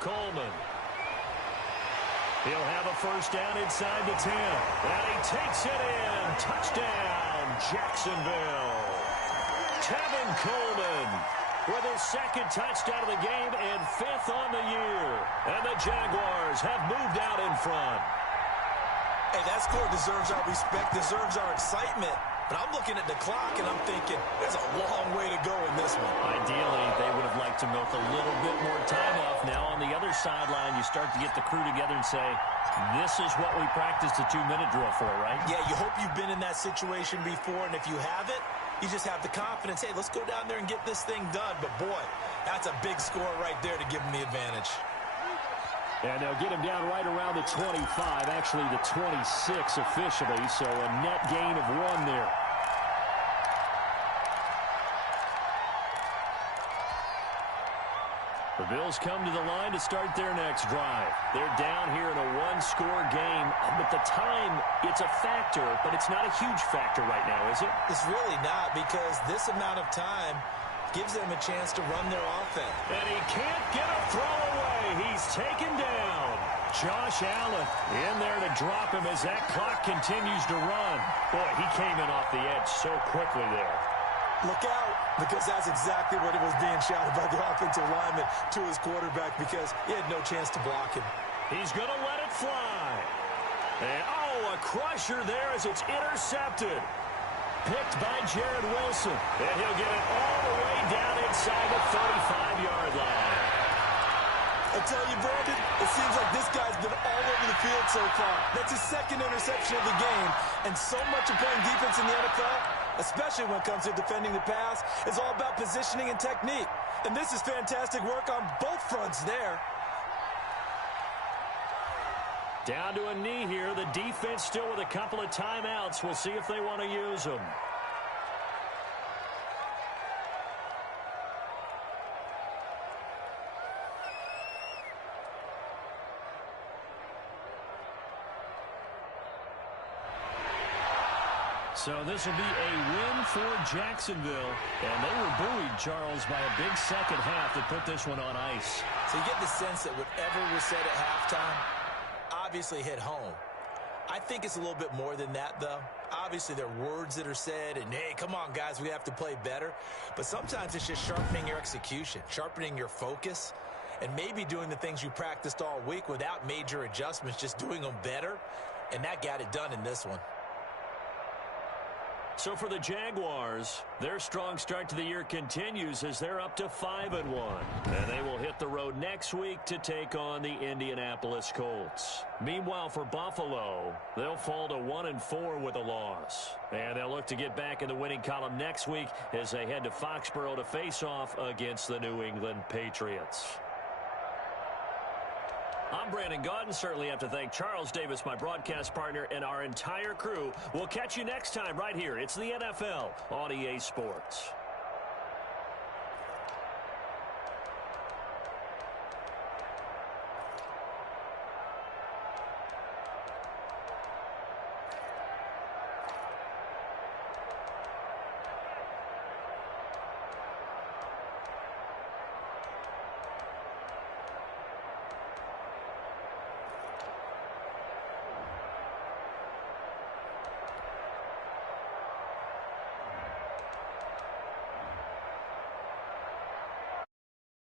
Coleman. He'll have a first down inside the 10. And he takes it in. Touchdown, Jacksonville. Tevin Coleman with his 2nd touchdown of the game and 5th on the year. And the Jaguars have moved out in front. Hey, that score deserves our respect, deserves our excitement. But I'm looking at the clock, and I'm thinking, there's a long way to go in this one. Ideally, they would have liked to milk a little bit more time off. Now, on the other sideline, you start to get the crew together and say, this is what we practiced a 2-minute drill for, right? Yeah, you hope you've been in that situation before, and if you haven't, you just have the confidence, hey, let's go down there and get this thing done. But, boy, that's a big score right there to give them the advantage. And they'll get him down right around the 25, actually the 26 officially, so a net gain of 1 there. The Bills come to the line to start their next drive. They're down here in a 1-score game. But the time, it's a factor, but it's not a huge factor right now, is it? It's really not, because this amount of time gives them a chance to run their offense. And he can't get a throw away. He's taken down. Josh Allen in there to drop him as that clock continues to run. Boy, he came in off the edge so quickly there. Look out, because that's exactly what it was being shouted by the offensive lineman to his quarterback, because he had no chance to block him. He's going to let it fly. And, a crusher there as it's intercepted. Picked by Jared Wilson. And he'll get it all the way down inside the 35-yard line. I tell you, Brandon, it seems like this guy's been all over the field so far. That's his 2nd interception of the game. And so much of playing defense in the NFL, especially when it comes to defending the pass, is all about positioning and technique. And this is fantastic work on both fronts there. Down to a knee here. The defense still with a couple of timeouts. We'll see if they want to use them. So this will be a win for Jacksonville. And they were buoyed, Charles, by a big second half that put this one on ice. So you get the sense that whatever was said at halftime obviously hit home. I think it's a little bit more than that, though. Obviously, there are words that are said, and, hey, come on, guys, we have to play better. But sometimes it's just sharpening your execution, sharpening your focus, and maybe doing the things you practiced all week without major adjustments, just doing them better. And that got it done in this one. So for the Jaguars, their strong start to the year continues as they're up to 5-1. And they will hit the road next week to take on the Indianapolis Colts. Meanwhile, for Buffalo, they'll fall to 1-4 with a loss. And they'll look to get back in the winning column next week as they head to Foxborough to face off against the New England Patriots. I'm Brandon Gaudin. Certainly have to thank Charles Davis, my broadcast partner, and our entire crew. We'll catch you next time right here. It's the NFL on EA Sports.